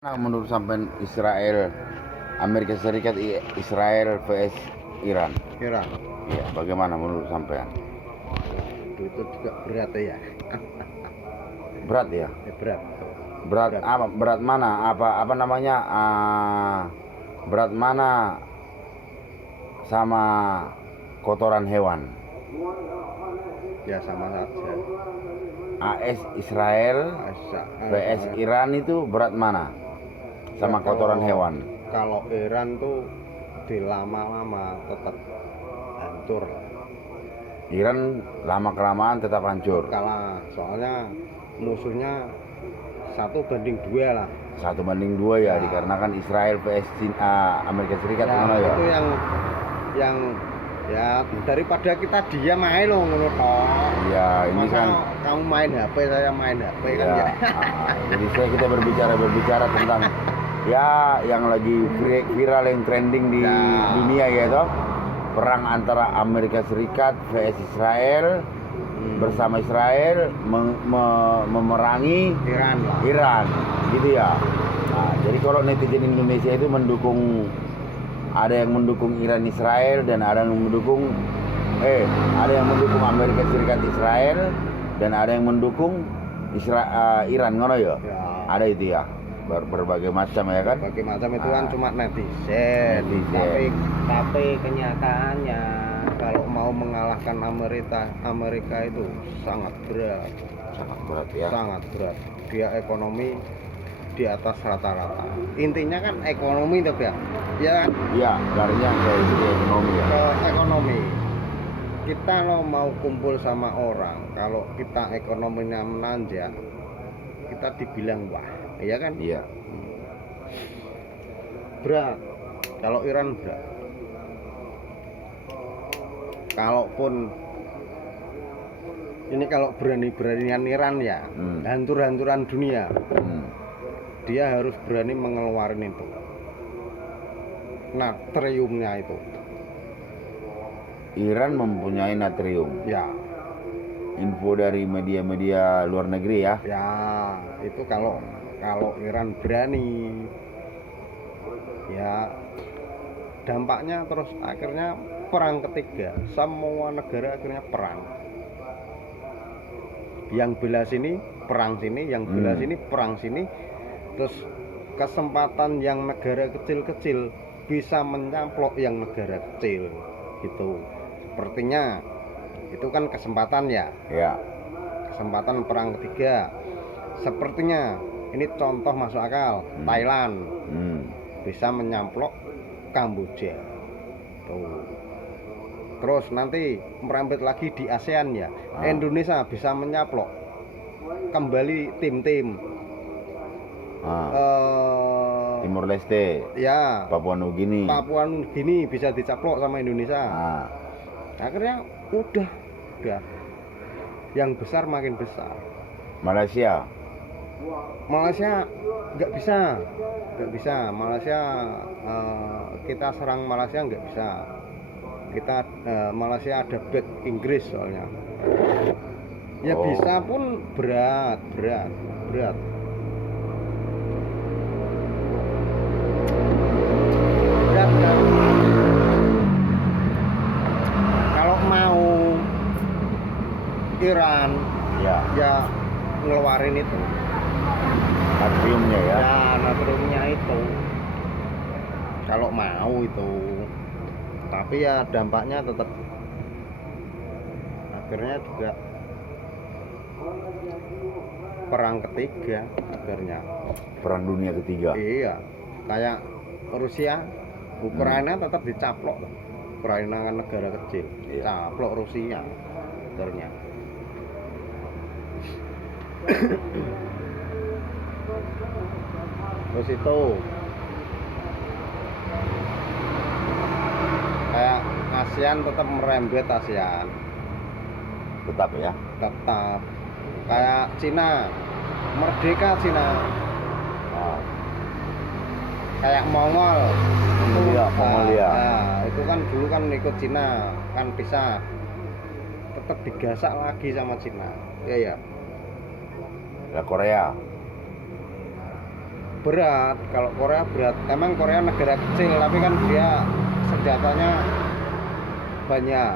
Nah, menurut sampean Israel, Amerika Serikat, Israel vs Iran. Iran. Iya, bagaimana menurut sampean? Itu juga berat ya. Berat ya? Berat. Berat apa? Berat mana? Apa namanya? Berat mana sama kotoran hewan? Ya sama saja. AS Israel vs Iran itu berat mana? Sama Ya, kotoran hewan. Kalau Iran tuh di lama-lama tetap hancur. Iran lama kelamaan tetap hancur. Kalah, soalnya musuhnya 1-2 lah. 1-2 ya, dikarenakan Israel vs Amerika Serikat Ya, ya. itu yang ya daripada kita diam aja loh ngono toh. Ya, ini Masa kan kamu main HP, saya main HP kan ya. ya. Jadi kita berbicara tentang ya yang lagi viral, yang trending di dunia ya toh. Perang antara Amerika Serikat vs Israel bersama Israel memerangi Iran gitu ya. Nah, jadi kalau netizen Indonesia itu ada yang mendukung Iran Israel dan ada yang mendukung Amerika Serikat Israel dan ada yang mendukung Iran ngono ya. Ada itu ya. Berbagai macam ya kan. Berbagai macam itu kan cuma netizen. Tapi kenyataannya kalau mau mengalahkan Amerika itu sangat berat. Sangat berat ya. Sangat berat. Dia ekonomi di atas rata-rata. Intinya kan ekonomi tuh ya. Ya kan? Iya, larinya ke ekonomi ya. Ke ekonomi. Kita lo mau kumpul sama orang, kalau kita ekonominya menanjak, kita dibilang wah, iya kan? Iya. Berat. Kalau Iran berat. Kalaupun ini kalau berani-beranian Iran ya, hancur-hancuran dunia. Dia harus berani mengeluarin itu natriumnya itu. Iran mempunyai natrium. Ya. Info dari media-media luar negeri ya. Ya, itu kalau Iran berani, ya dampaknya terus akhirnya perang ketiga. Semua negara akhirnya perang. Yang bela sini perang sini, yang bela sini perang sini. Terus kesempatan yang negara kecil-kecil bisa mencaplok yang negara kecil gitu. Sepertinya itu kan kesempatan ya. Ya. Kesempatan perang ketiga. Sepertinya ini contoh masuk akal. Thailand bisa menyamplok Kamboja. Tuh. Terus nanti merembet lagi di ASEAN ya. Indonesia bisa menyaplok kembali tim-tim Timur Leste, ya, Papua Nugini bisa dicaplok sama Indonesia. Akhirnya udah yang besar makin besar. Malaysia nggak bisa. Malaysia kita serang Malaysia nggak bisa. Malaysia ada back Inggris soalnya. Ya bisa pun berat. Kalau mau Iran ya ngeluarin itu natriumnya ya. Natriumnya itu kalau mau itu, tapi ya dampaknya tetap akhirnya juga perang ketiga akhirnya. Perang dunia ketiga. Iya, kayak Rusia, Ukraina tetap dicaplok. Ukraina kan negara kecil, caplok Rusia akhirnya. Terus itu kayak ASEAN tetap merembet ASEAN. Tetap ya. Tetap kayak Cina, merdeka Cina. Kayak Mongol. Mongolia. Nah, itu kan dulu kan ikut Cina, kan bisa tetap digasak lagi sama Cina. Ya. Ya Korea. berat. Kalau Korea berat. Emang Korea negara kecil, tapi kan dia senjatanya banyak.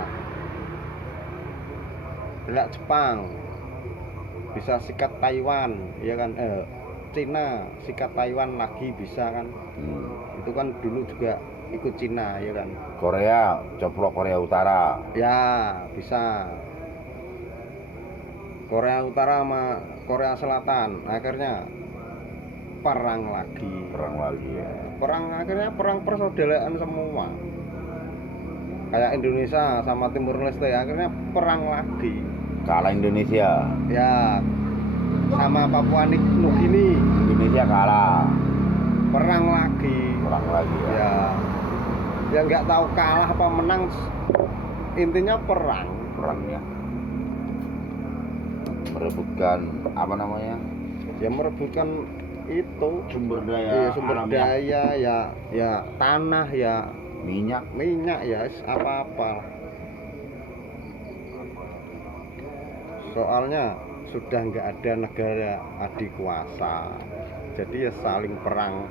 Belak Jepang bisa sikat Taiwan, ya kan? Cina sikat Taiwan lagi bisa kan? Itu kan dulu juga ikut Cina, ya kan? Korea coplok Korea Utara. Ya bisa. Korea Utara sama Korea Selatan akhirnya perang lagi. Ya. Akhirnya perang persaudaraan semua. Kayak Indonesia sama Timur Leste akhirnya perang lagi. Kalah Indonesia. Ya sama Papua Nugini. Indonesia kalah. Perang lagi. Ya. Ya nggak tahu kalah apa menang. Intinya perang. Ya. Merebutkan apa namanya? Ya merebutkan itu Sumber daya. sumber alam daya ya tanah ya minyak. ya apa-apa. Soalnya sudah nggak ada negara adik kuasa, jadi ya saling perang.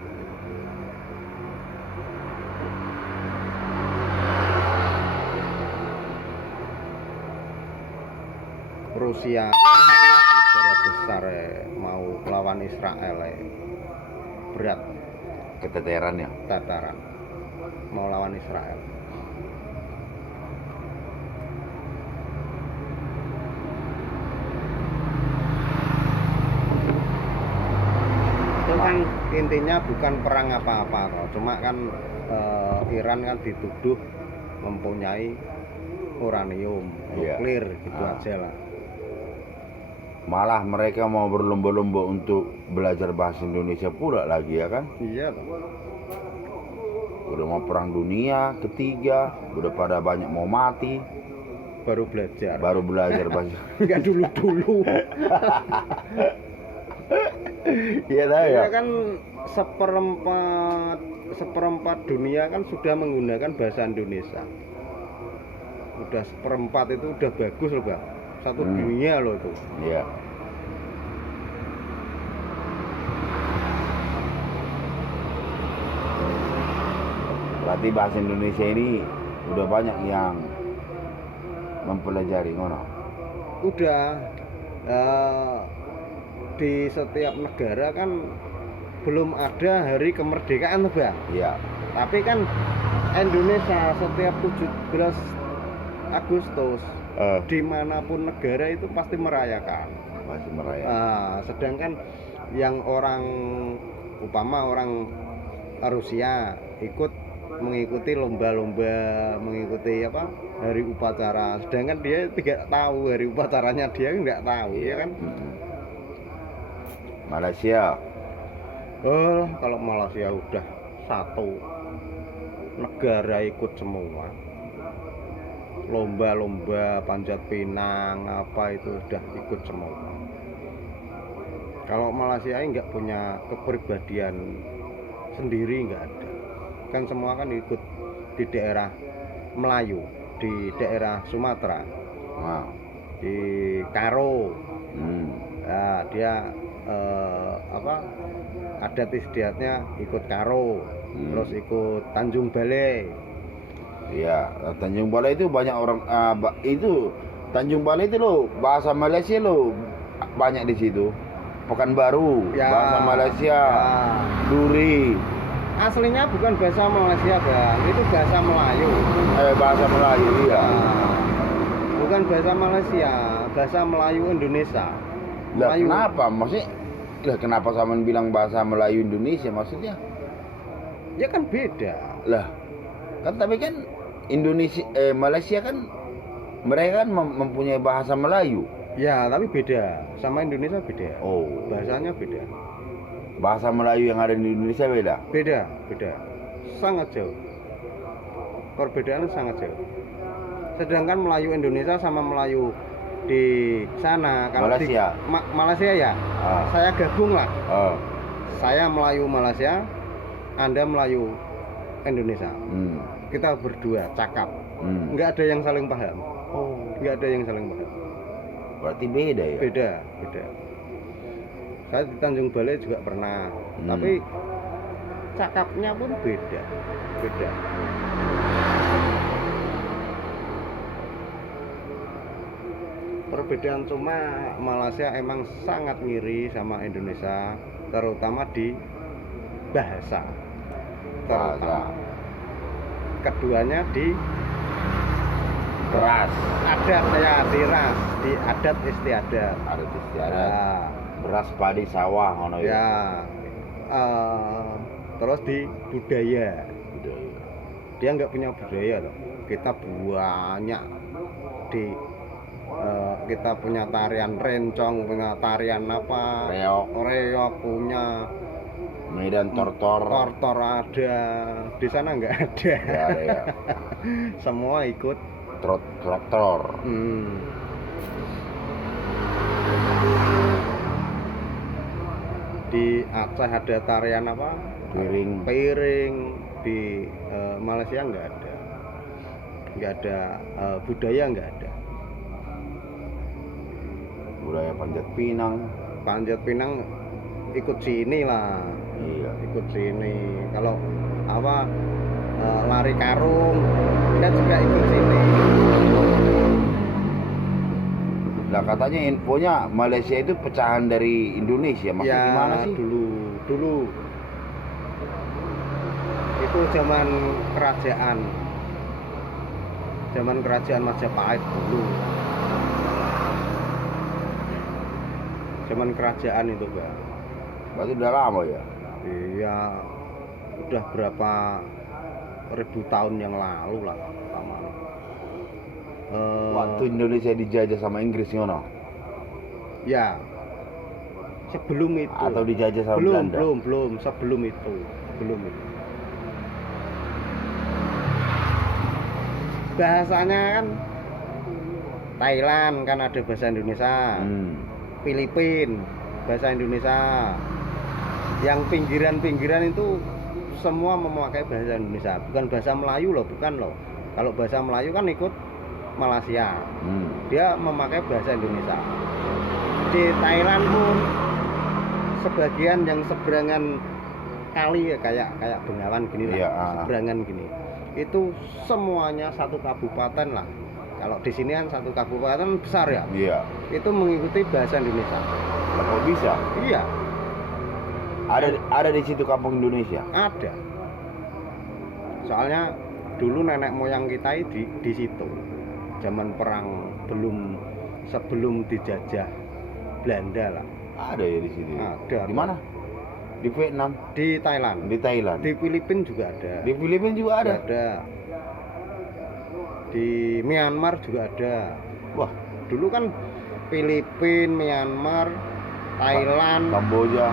Rusia negara besar mau lawan Israel berat Keteteran ya. tataran mau lawan Israel. Itu kan intinya bukan perang apa-apa kok. Cuma kan Iran kan dituduh mempunyai uranium Iya. nuklir gitu aja lah. Malah mereka mau berlomba-lomba untuk belajar bahasa Indonesia pula lagi ya kan? Iya toh. Udah mau perang dunia ketiga, udah pada banyak mau mati, Baru belajar. baru belajar bahasa. Enggak dulu-dulu. Iya dah ya. Ya kan seperempat dunia kan sudah menggunakan bahasa Indonesia. Udah seperempat itu udah bagus loh Bang. Satu dunia loh itu. Iya. Berarti bahasa Indonesia ini udah banyak yang mempelajari ngono. Udah di setiap negara kan belum ada hari kemerdekaan tuh Bang. Iya. Tapi kan Indonesia setiap 17 Agustus dimanapun negara itu pasti merayakan. Masih merayakan. Sedangkan yang orang Rusia ikut mengikuti lomba-lomba, mengikuti apa hari upacara, sedangkan dia tidak tahu hari upacaranya, dia nggak tahu ya kan. Malaysia. Kalau Malaysia udah satu negara ikut semua, lomba-lomba panjat pinang apa itu udah ikut semua. Kalau Malaysia ini nggak punya kepribadian sendiri, nggak ada. Kan semua kan ikut di daerah Melayu, di daerah Sumatera, di Karo. Nah, dia adat istiadatnya ikut Karo, terus ikut Tanjung Balai. Iya, Tanjung Balai itu banyak orang itu Tanjung Balai itu loh bahasa Malaysia loh banyak di situ. Pekanbaru, Ya, bahasa Malaysia, Duri. Aslinya bukan bahasa Malaysia Bang, itu bahasa Melayu. Bahasa Melayu iya. Bukan bahasa Malaysia, bahasa Melayu Indonesia. Lah Melayu. kenapa? Maksudnya lah kenapa sama bilang bahasa Melayu Indonesia maksudnya? Ya kan beda. Lah kan tapi kan Indonesia Malaysia kan mereka kan mempunyai bahasa Melayu. Ya, tapi beda. Sama Indonesia beda. Oh, Bahasanya beda. bahasa Melayu yang ada di Indonesia beda. Beda. Sangat jauh. Perbedaannya sangat jauh. Sedangkan Melayu Indonesia sama Melayu di sana kalau Malaysia. di Malaysia ya. Saya gabung lah. Saya Melayu Malaysia, Anda Melayu Indonesia. Kita berdua cakap. Nggak ada yang saling paham. Nggak ada yang saling paham. Berarti beda ya? Beda. Saya di Tanjung Balai juga pernah. Tapi cakapnya pun beda. Perbedaan cuma Malaysia emang sangat ngiri sama Indonesia, terutama di bahasa. Terutama. Keduanya di Beras. adat ya, di ras, di adat istiadat. Ada istiadat. Ya, Beras, padi, sawah, ngono ya. ya. Terus di budaya. Dia nggak punya budaya loh. Kita banyak di kita punya tarian rencong, punya tarian apa, reok punya, Medan tortor. tortor ada. Di sana nggak ada. Ya. Semua ikut Traktor. Di Aceh ada tarian apa? Piring. Di Malaysia nggak ada budaya, nggak ada. Budaya Panjat Pinang. Panjat Pinang ikut sini lah. Iya. Ikut sini. Kalau apa lari karung kita juga ikut sini. Nah katanya infonya Malaysia itu pecahan dari Indonesia, maksudnya Ya, gimana sih? Dulu itu zaman kerajaan Majapahit dulu. Zaman kerajaan itu, Pak. Berarti udah lama ya? Iya, udah berapa ribu tahun yang lalu lah lama. Waktu Indonesia dijajah sama Inggris ngono? Ya, sebelum itu. Atau dijajah sama Belanda? Belum, sebelum itu. Bahasanya kan Thailand kan ada bahasa Indonesia. Filipina bahasa Indonesia. Yang pinggiran itu semua memakai bahasa Indonesia, bukan bahasa Melayu loh, bukan loh. Kalau bahasa Melayu kan ikut Malaysia. Dia memakai bahasa Indonesia. Di Thailand pun sebagian yang seberangan kali ya, kayak Bengawan gini lah, Iya, seberangan gini. Itu semuanya satu kabupaten lah. Kalau di sini kan satu kabupaten besar ya. Iya. Itu mengikuti bahasa Indonesia. Kok bisa? Iya, Ada di situ kampung Indonesia? ada. Soalnya dulu nenek moyang kita di situ. Zaman perang sebelum dijajah Belanda lah. Ada ya di situ. Ada. Di mana? Di Vietnam, Di Thailand. di Thailand. Di Filipina juga ada. Di Filipina juga ada. Di Myanmar juga ada. Wah, Dulu kan Filipina, Myanmar, Thailand, Kamboja.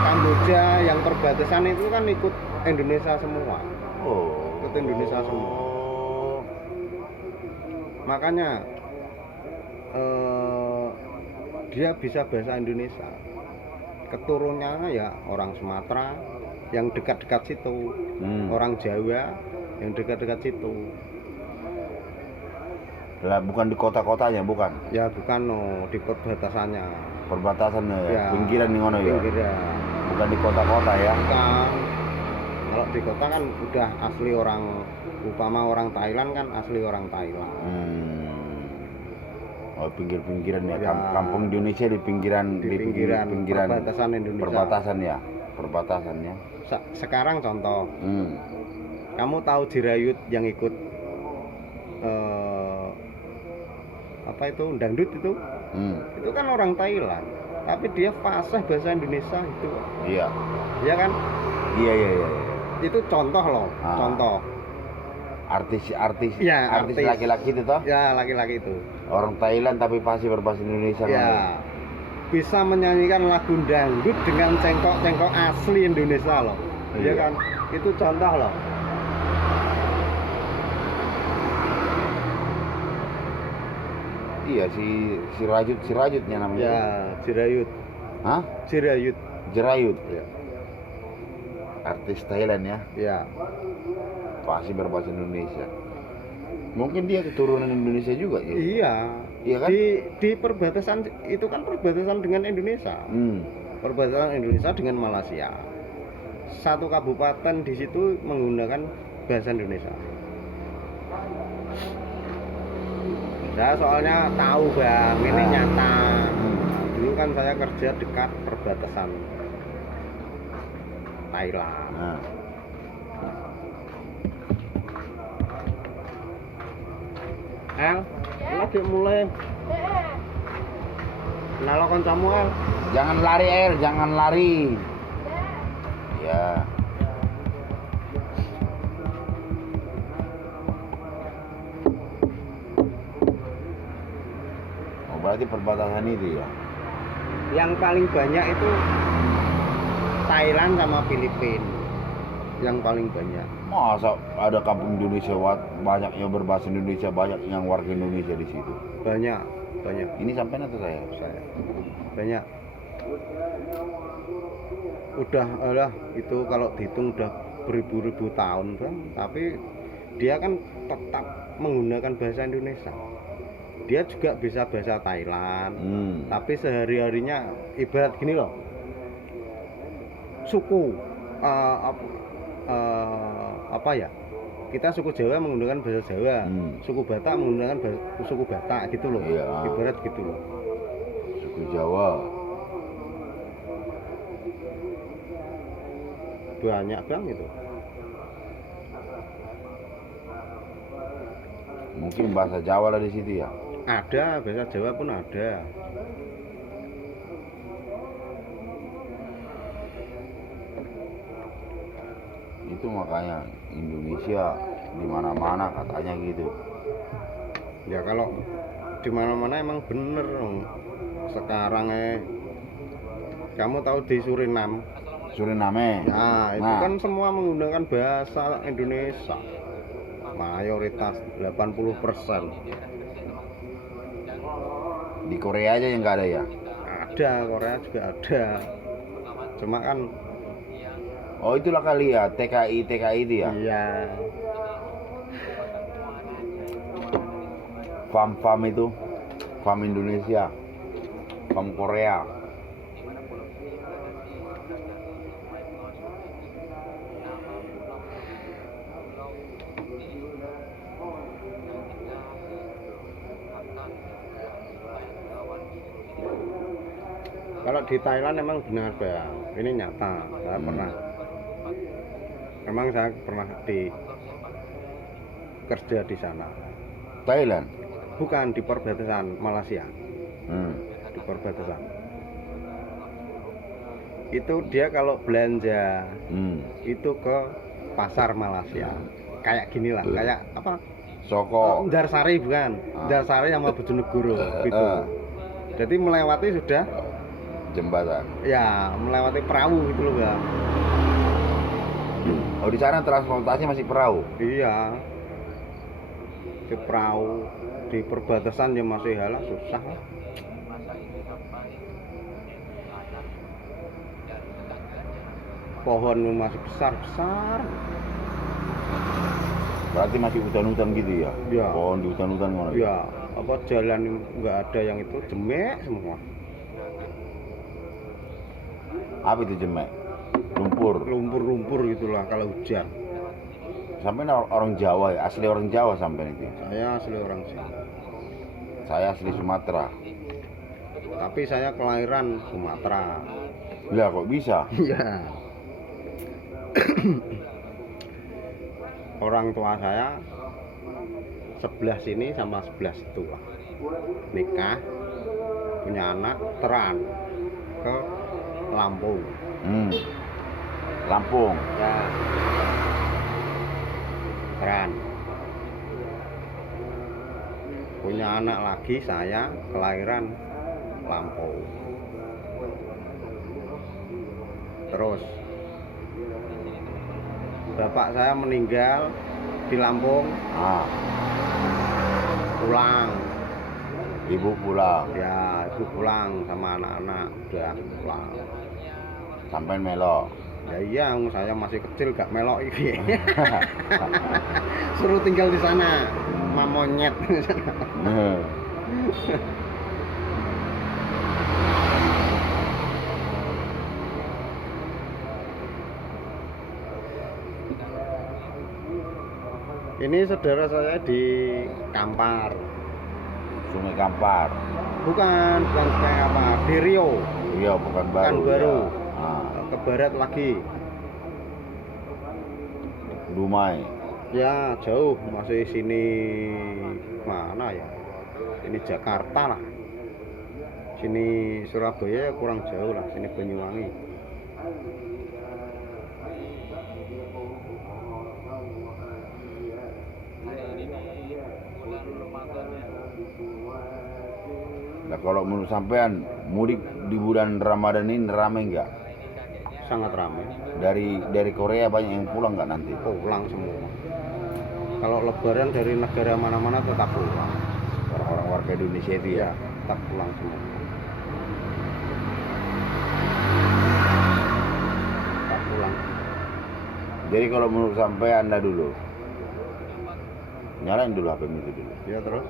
Kamboja yang perbatasan itu kan ikut Indonesia semua. Oh. Ikut Indonesia semua. Makanya dia bisa bahasa Indonesia. Keturunannya ya orang Sumatera yang dekat-dekat situ, orang Jawa yang dekat-dekat situ. Lah bukan di kota-kotanya, bukan. Ya bukan di perbatasannya. Perbatasannya ya, Ya, pinggiran nih ngono ya. Pinggiran. Bukan di kota-kota ya. Bukan. Kalau di kota kan udah asli orang, upama orang Thailand kan asli orang Thailand. Oh, pinggir-pinggiran ya. Ya. Kampung Indonesia di pinggiran pinggiran perbatasan Indonesia. Perbatasan ya. Sekarang contoh, kamu tahu Jirayut yang ikut apa itu dangdut itu? Itu kan orang Thailand, tapi dia fasih bahasa Indonesia itu. Iya. Iya kan? Iya. Itu contoh loh, contoh. Artis Ya, artis. laki-laki itu toh? Ya, laki-laki itu. Orang Thailand tapi pasti berbahasa Indonesia. Ya. Bisa menyanyikan lagu dangdut dengan cengkok-cengkok asli Indonesia loh. Iya kan? Itu contoh loh. Iya, si Rajutnya namanya. Ya, Jirayut. Hah? Jirayut. Jerayut. Ya. Artis Thailand ya. Ya. Pasti berbahasa Indonesia. Mungkin dia keturunan Indonesia juga ya. Iya. Iya kan? Di perbatasan itu kan perbatasan dengan Indonesia. perbatasan Indonesia dengan Malaysia. Satu kabupaten di situ menggunakan bahasa Indonesia. Saya soalnya tahu bang, ini nyata. Dulu kan saya kerja dekat perbatasan Thailand. Nah, El, lagi mulai. Kenal kancamu El. jangan lari air, jangan lari. Ya. Oh, berarti perbatasan itu ya. Yang paling banyak itu Thailand sama Filipina. Yang paling banyak. Masa ada kampung Indonesia banyak yang berbahasa Indonesia, banyak yang warga Indonesia di situ. Banyak. Ini sampai nanti saya. Banyak. Udah alah itu kalau dihitung udah beribu-ribu tahun kan, tapi dia kan tetap menggunakan bahasa Indonesia. Dia juga bisa bahasa Thailand, tapi sehari-harinya ibarat gini loh. Suku apa ya? Kita suku Jawa menggunakan bahasa Jawa, suku Batak menggunakan suku Batak gitu loh. Iya. Ibarat gitu loh. Suku Jawa. Banyak bang itu. Mungkin bahasa Jawa lah di situ ya. Ada bahasa Jawa pun ada. Itu makanya Indonesia di mana-mana katanya gitu. Ya kalau di mana-mana emang bener dong. Sekarang kamu tahu di Suriname? Suriname. Nah, itu kan semua menggunakan bahasa Indonesia. Mayoritas 80%. Di Korea aja yang nggak ada ya. Ada, Korea juga ada. Cuma kan Oh, itulah kali ya TKI itu ya. iya. Farm itu, farm Indonesia, farm Korea. Kalau di Thailand emang benar bang, ini nyata. Saya pernah. Memang saya pernah kerja di sana. Thailand. Bukan di perbatasan Malaysia. Hmm. Di perbatasan. Itu dia kalau belanja itu ke pasar Malaysia. Kayak gini lah, kayak apa? Soko. Darsari bukan? Darsari sama Bojonegoro gitu. Jadi melewati sudah Jembatan. ya, melewati perahu gitu loh bang. Oh, di sana transportasi masih perahu. Iya. Di perahu, di perbatasan ya masih halah susah lah. Pohon masih besar-besar. Berarti masih hutan-hutan gitu ya? Iya. Pohon di hutan-hutan mana? Ya, apa jalan nggak ada yang itu jemek semua. Apa itu jemek? Lumpur. Lumpur-lumpur gitulah kalau hujan. Sampai orang Jawa ya, asli orang Jawa sampai itu. Saya asli orang sini. Saya asli Sumatera. Tapi saya kelahiran Sumatera. Lah kok bisa? Iya. Orang tua saya sebelah sini sama sebelah situ lah. Nikah, punya anak, teran ke Lampung. Lampung. Ya. Teran. Punya anak lagi saya kelahiran Lampung. Terus bapak saya meninggal di Lampung, pulang. Ibu pulang. Ya, ibu pulang sama anak-anak udah pulang. Sampai melo. Ya iya, saya masih kecil gak melok iki. Suruh tinggal di sana, mamonyet. Ini saudara saya di Kampar. Sungai Kampar. Bukan Sungai Kampar, di Rio. Iya, bukan baru. Baru. Ya. Ah, Ke barat lagi. Dumai. Ya jauh, masih sini mana ya? Ini Jakarta lah. Sini Surabaya kurang jauh lah, sini Banyuwangi. Nah, kalau menurut sampean mudik di bulan Ramadan ini ramai nggak? Sangat ramai. Dari Korea banyak yang pulang nggak nanti? Pulang semua. Kalau lebaran dari negara mana-mana tetap pulang. Orang-orang warga Indonesia itu ya. Tetap pulang semua. Tetap pulang. Jadi kalau menurut sampean Anda dulu, nyalain dulu HP itu dulu. Ya terus.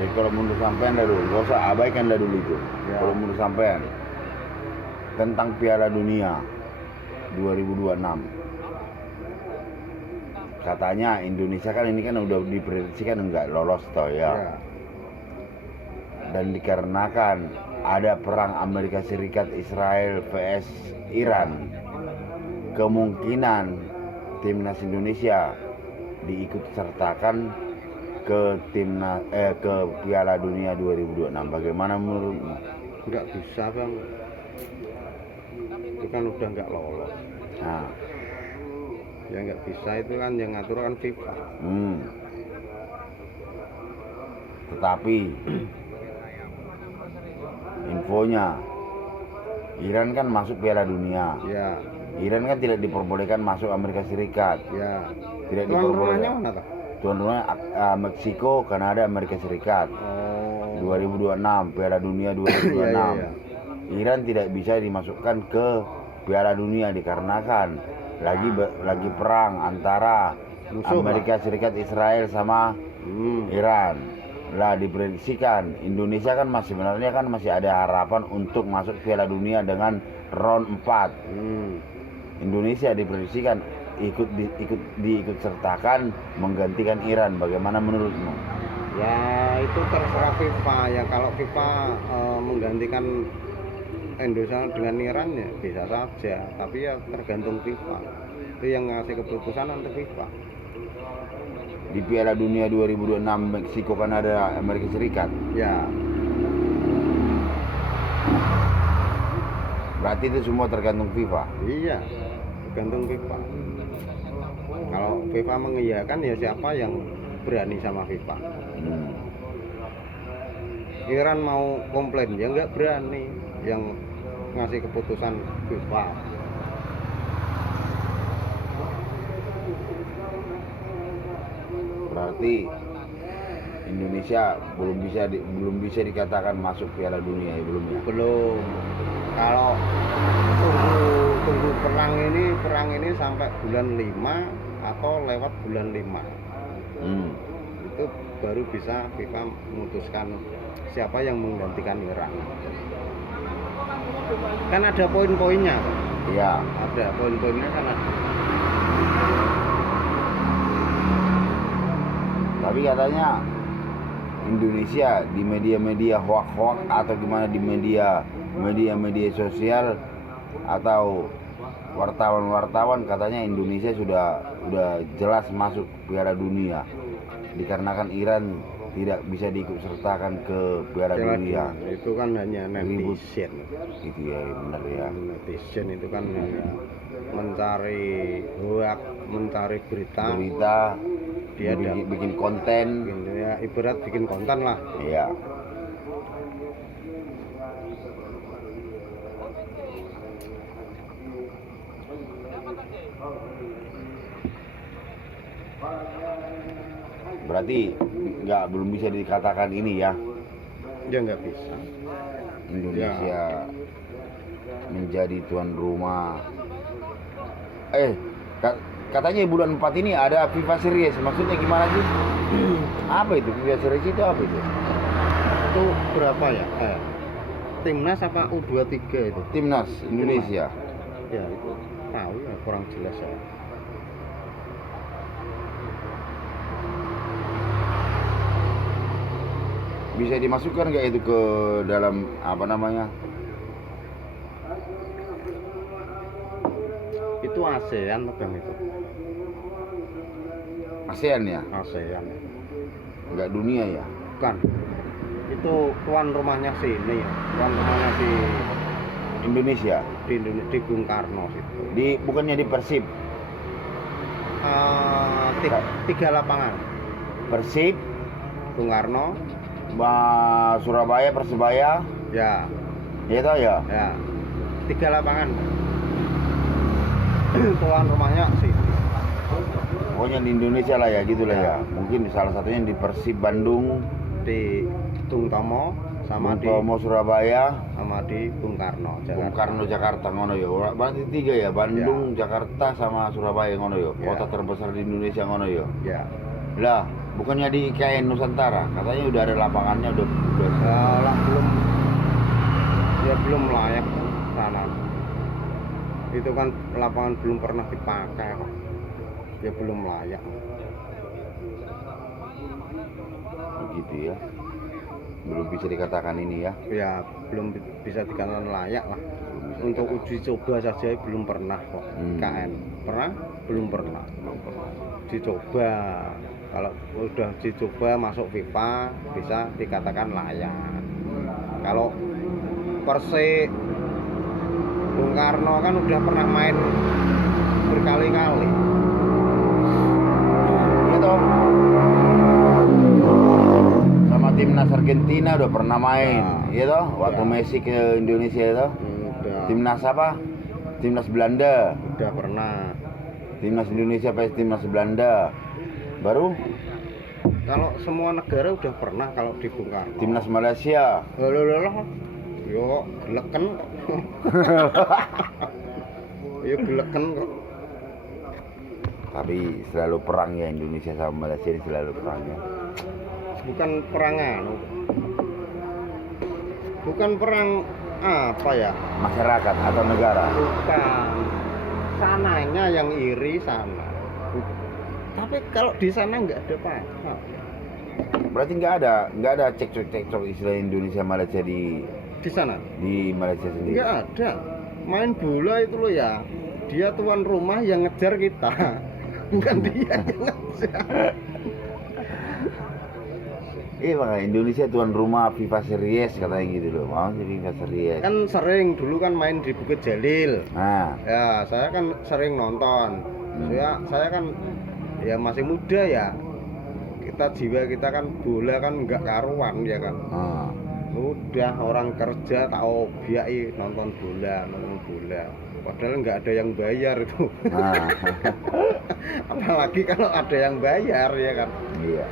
Jadi kalau menurut sampean dah dulu, gak usah abaikan dah dulu itu. Ya. Kalau menurut sampean tentang Piala Dunia 2026, katanya Indonesia kan ini kan udah diprediksikan enggak lolos toh ya. Dan dikarenakan ada perang Amerika Serikat Israel vs Iran, kemungkinan timnas Indonesia diikut sertakan ke ke Piala Dunia 2026. Bagaimana menurutmu? Nggak bisa bang, itu kan udah nggak lolos. Nah, Ya nggak bisa, itu kan yang ngatur kan FIFA. Tetapi infonya Iran kan masuk Piala Dunia. Ya, Iran kan tidak diperbolehkan masuk Amerika Serikat. ya. Tidak Tuan rumahnya diperbolehkan. mana tuh? Tuan rumahnya Meksiko, Kanada, Amerika Serikat. Oh. 2026 Piala Dunia 2026. Iya. Iran tidak bisa dimasukkan ke Piala Dunia dikarenakan lagi perang antara Musuh Amerika Serikat Israel sama Iran. Lah diprediksikan Indonesia kan sebenarnya kan masih ada harapan untuk masuk Piala Dunia dengan round 4. Indonesia diprediksikan diikut sertakan menggantikan Iran. Bagaimana menurutmu? Ya itu terserah FIFA ya, kalau FIFA menggantikan Indonesia dengan Iran ya bisa saja, tapi ya tergantung FIFA. Itu yang ngasih keputusan untuk FIFA. Di Piala Dunia 2026 Meksiko, Kanada, Amerika Serikat. Ya, Berarti itu semua tergantung FIFA. iya, tergantung FIFA. Kalau FIFA mengiyakan ya siapa yang berani sama FIFA. Iran mau komplain ya nggak berani, yang ngasih keputusan FIFA. Berarti Indonesia belum bisa dikatakan masuk Piala Dunia ya, belum ya? Belum. Kalau tunggu perang ini sampai bulan 5 atau lewat bulan 5. Itu baru bisa FIFA memutuskan siapa yang menggantikan Iran. Kan ada poin-poinnya. Iya. Ada poin-poinnya kan ada. Tapi katanya Indonesia di media-media hoak-hoak atau gimana, di media sosial atau wartawan-wartawan katanya Indonesia sudah jelas masuk Piala Dunia dikarenakan Iran tidak bisa diikutsertakan ke Piala Dunia. Itu kan hanya netizen. Gitu ya, benar ya. Netizen itu kan hanya mencari hoak, mencari berita. Dia bikin konten. Gitu ya, ibarat bikin konten lah. Iya. Berarti belum bisa dikatakan ini ya, Ya nggak bisa. Indonesia menjadi tuan rumah. katanya bulan 4 ini ada FIFA Series. Maksudnya gimana sih? Apa itu FIFA Series itu apa itu? Itu berapa ya? Timnas apa U23 itu? Timnas Indonesia. Ya itu tahu ya, kurang jelas ya. Bisa dimasukkan nggak itu ke dalam apa namanya? Itu ASEAN Bang itu. ASEAN ya? ASEAN. Nggak dunia ya? Bukan. Itu tuan rumahnya sini ya. Tuan rumahnya di Indonesia. Di Bung Karno situ. Bukannya di Persib. Tiga lapangan. Persib, Bung Karno, Surabaya, Persebaya. ya. Ya tahu ya. Ya. 3 lapangan. Tuan rumahnya sini. Pokoknya di Indonesia lah ya, gitulah ya. Mungkin salah satunya di Persib Bandung, Di Bung Tomo sama Bung Tomo Surabaya, sama di Bung Karno Bung Jakarta. Karno Jakarta ngono yo. Berarti 3 ya, Bandung, Jakarta sama Surabaya ngono yo. Ya. Kota terbesar di Indonesia ngono yo. Ya. Lah, bukannya di IKN Nusantara, katanya udah ada lapangannya udah. Lah belum layak sana. Itu kan lapangan belum pernah dipakai kok. Ya belum layak. Begitu ya. Belum bisa dikatakan ini ya. Ya belum bisa dikatakan layak lah. Untuk uji coba saja belum pernah kok. IKN pernah? Belum pernah. Dicoba. Kalau udah dicoba masuk FIFA bisa dikatakan layak. Kalau Persik Bung Karno kan udah pernah main berkali-kali. Gitu. Sama timnas Argentina udah pernah main, gitu. Waktu Messi ke Indonesia itu. Udah. Timnas apa? Timnas Belanda. Udah pernah. Timnas Indonesia vs timnas Belanda. Baru Kalau semua negara udah pernah kalau di Bung Karno. timnas Malaysia. Loh. Yo geleken. Yo geleken kok. Tapi selalu perang ya, Indonesia sama Malaysia ini selalu perang ya. Bukan perangan. Bukan perang apa ya? Masyarakat atau negara. Bukan. Sananya yang iri sana. Tapi kalau di sana nggak ada apa-apa. Berarti nggak ada cekcok istilah Indonesia Malaysia di Sana Malaysia sendiri. nggak ada. Main bola itu loh ya. Dia tuan rumah yang ngejar kita. Bukan dia yang ngejar. Iya makanya Indonesia tuan rumah FIFA Series katanya gitu loh. Mau sih FIFA Series. Kan sering dulu kan main di Bukit Jalil. Nah, Ya, saya kan sering nonton. Saya kan ya masih muda ya. Jiwa kita kan bola kan nggak karuan ya kan. Udah orang kerja tak obyai nonton bola. Padahal nggak ada yang bayar itu. Apalagi kalau ada yang bayar ya kan. Iya.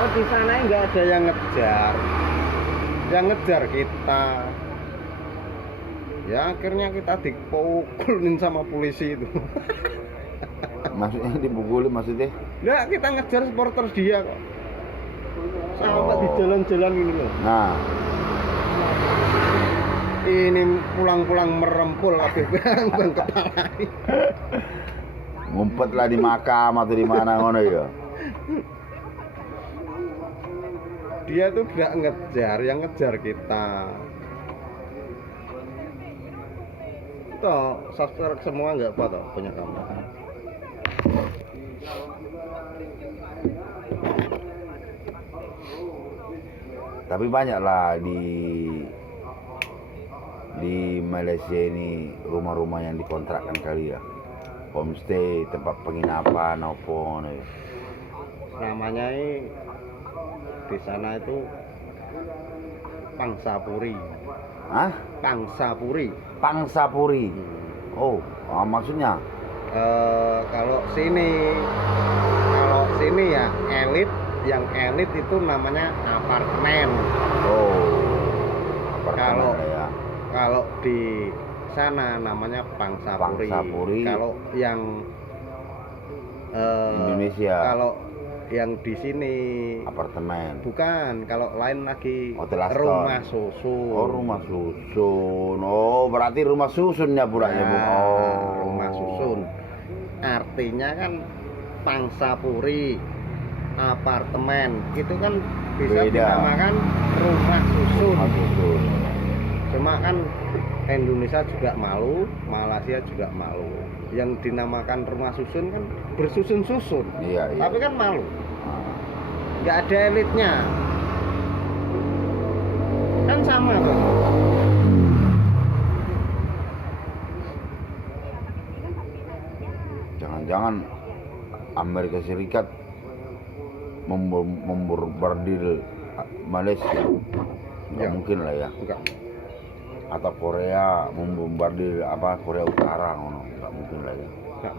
Oh di sana nggak ada yang ngejar. Yang ngejar kita. Ya akhirnya kita dipukulin sama polisi itu. Maksudnya dipukulin maksudnya? Nah kita ngejar supporter dia kok. Sampai di jalan-jalan ini loh. Nah, Ini pulang-pulang merempul kabeh bang kepala. ngumpet lah di makam atau di mana ngono ya. Dia tuh gak ngejar, yang ngejar kita. Toh, subscribe semua nggak apa toh punya kamu. Tapi banyak lah di Malaysia ini rumah-rumah yang dikontrakkan kali ya. Homestay, tempat penginapan apa ya. Namanya di sana itu Pangsapuri. Hah? Pangsapuri. Pangsapuri. Oh, maksudnya Kalau sini ya elit, yang elit itu namanya apartemen. oh, apartemen Kalau lah ya. Kalau di sana namanya Pangsapuri. Pangsapuri. Kalau yang Indonesia. Kalau yang di sini Apartemen. bukan, kalau lain lagi Hotel Aston. rumah susun. Oh, rumah susun. Oh, berarti rumah susunnya pula ya, Bu. Nah, Oh, rumah susun. Artinya kan Pangsapuri, apartemen, itu kan bisa Beda. dinamakan rumah susun. Rumah susun. Cuma kan Indonesia juga malu, Malaysia juga malu. Yang dinamakan rumah susun kan bersusun-susun. Iya, iya. Tapi kan malu. Nggak ada elitnya. Kan sama tuh. Jangan-jangan Amerika Serikat membombardir Malaysia. Nggak Ya. mungkin lah ya. Enggak. Atau Korea membombardir Korea Utara, ngono. Nggak mungkin lah ya. Enggak.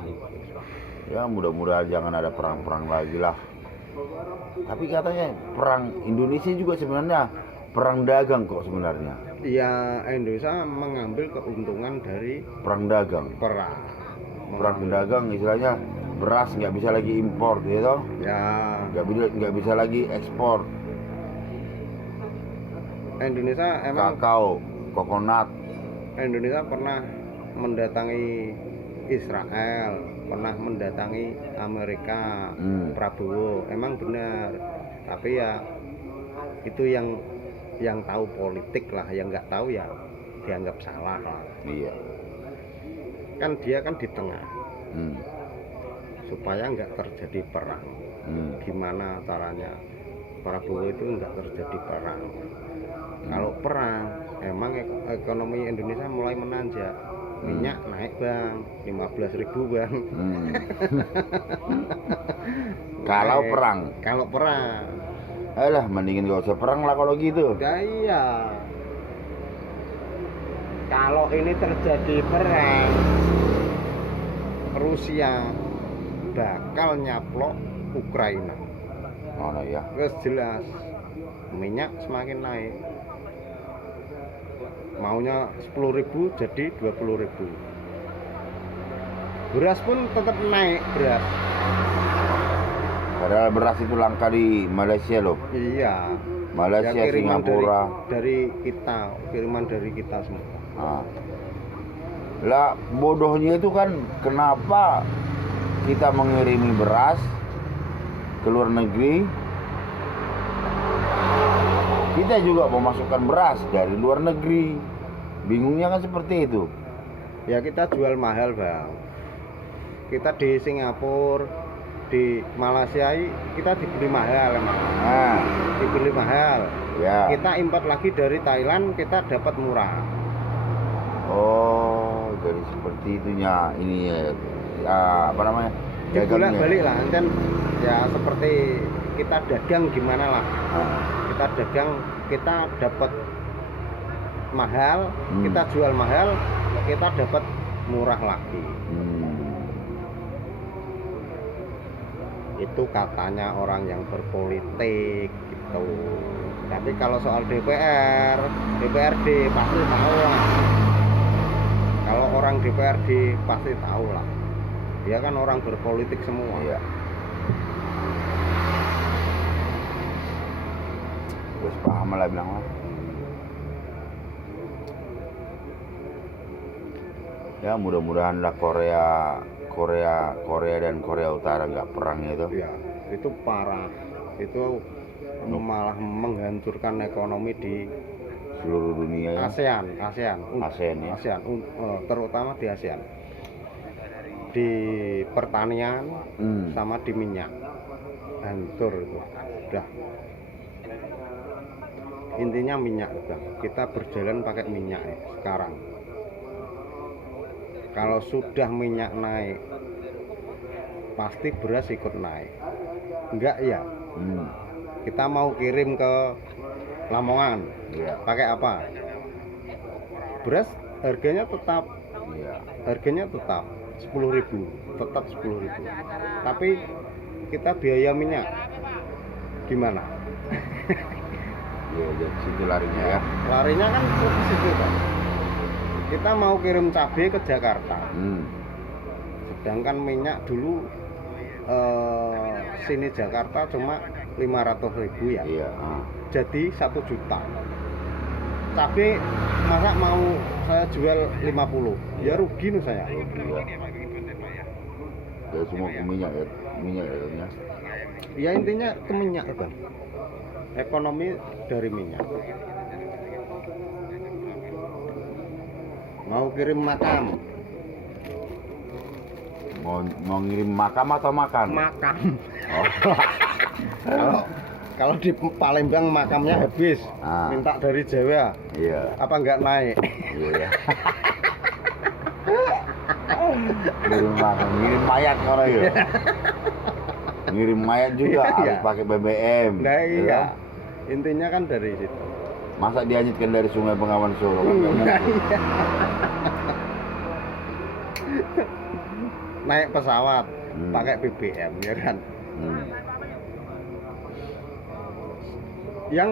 Ya mudah-mudahan jangan ada perang-perang lagi lah. Tapi katanya perang Indonesia juga sebenarnya perang dagang kok sebenarnya. Ya, Indonesia mengambil keuntungan dari Perang dagang. perang. Perang dagang istilahnya beras nggak bisa lagi impor gitu. Ya, Nggak bisa lagi ekspor. Indonesia emang Kakao, kokonat. Indonesia pernah mendatangi Israel, pernah mendatangi Amerika, Prabowo, emang benar. Tapi ya itu yang tahu politik lah, yang nggak tahu ya dianggap salah lah. Iya. Kan dia kan di tengah, Hmm. supaya nggak terjadi perang. Gimana caranya Prabowo itu nggak terjadi perang? Kalau perang, emang ekonomi Indonesia mulai menanjak. Minyak naik bang, 15.000 bang. Kalau Naik. perang, Kalau perang, alah mendingin gak usah perang lah kalau gitu. ya iya. Kalau ini terjadi perang, Rusia bakal nyaplok Ukraina. Oh ya. Terus jelas minyak semakin naik. Maunya 10.000 jadi 20.000. Beras pun tetap naik beras. Padahal beras itu langka di Malaysia loh. Iya. Malaysia, Ya, kiriman Singapura. kiriman dari kita semua. Nah. Lah bodohnya itu kan kenapa kita mengirimi beras ke luar negeri, kita juga memasukkan beras dari luar negeri. Bingungnya kan seperti itu. Ya kita jual mahal bang. Kita di Singapura, di Malaysia kita dibeli mahal emang. Nah, Dibeli mahal. ya. Kita import lagi dari Thailand, kita dapat murah. Oh, jadi seperti itunya ini ya, apa namanya? Bolak Dagangnya. balik lah, kan ya seperti kita dagang gimana lah. Ah, Kita dagang, kita dapat mahal, Hmm. kita jual mahal, kita dapat murah lagi. Itu katanya orang yang berpolitik gitu. Tapi kalau soal DPR, DPRD pasti tahu lah. Kalau orang DPRD pasti tahu lah. Dia kan orang berpolitik semua. Iya. Terus paham lah bilang lah. Ya mudah-mudahan lah Korea dan Korea Utara nggak perang itu. Ya, itu parah. Itu malah menghancurkan ekonomi di Seluruh dunia ya. ASEAN Ya. ASEAN, terutama di ASEAN. Di pertanian sama di minyak. Hancur itu. Udah. Intinya minyak udah. Kita berjalan pakai minyak ya, sekarang. Kalau sudah minyak naik, pasti beras ikut naik. Enggak ya? Kita mau kirim ke Lamongan, Iya. pakai apa? Beras harganya tetap, Iya. 10.000, tetap 10.000. Tapi kita biaya minyak gimana? Ya, jadi situ larinya ya. Larinya kan ke situ kan. kita mau kirim cabai ke Jakarta. Hmm. Sedangkan minyak dulu sini Jakarta cuma 500.000 ya. Iya. Jadi 1 juta. Cabai masa mau saya jual 50? Ya rugi nih saya. Iya. Ya semua ke minyak ya, ya. Ya intinya ke minyak itu. Ekonomi dari minyak. Mau kirim makam. Mau ngirim makam atau makan? Makam. Oh. Kalau di Palembang makamnya habis, minta dari Jawa. Iya. Apa enggak naik? Iya. Ngirim makam, ngirim mayat kalau ya. Ngirim mayat juga harus pakai BBM. Nah ya iya. kan? Intinya kan dari situ. Masa dianjutkan dari Sungai Bengawan Solo kan nggak mungkin. Naik pesawat pakai BBM ya kan. Yang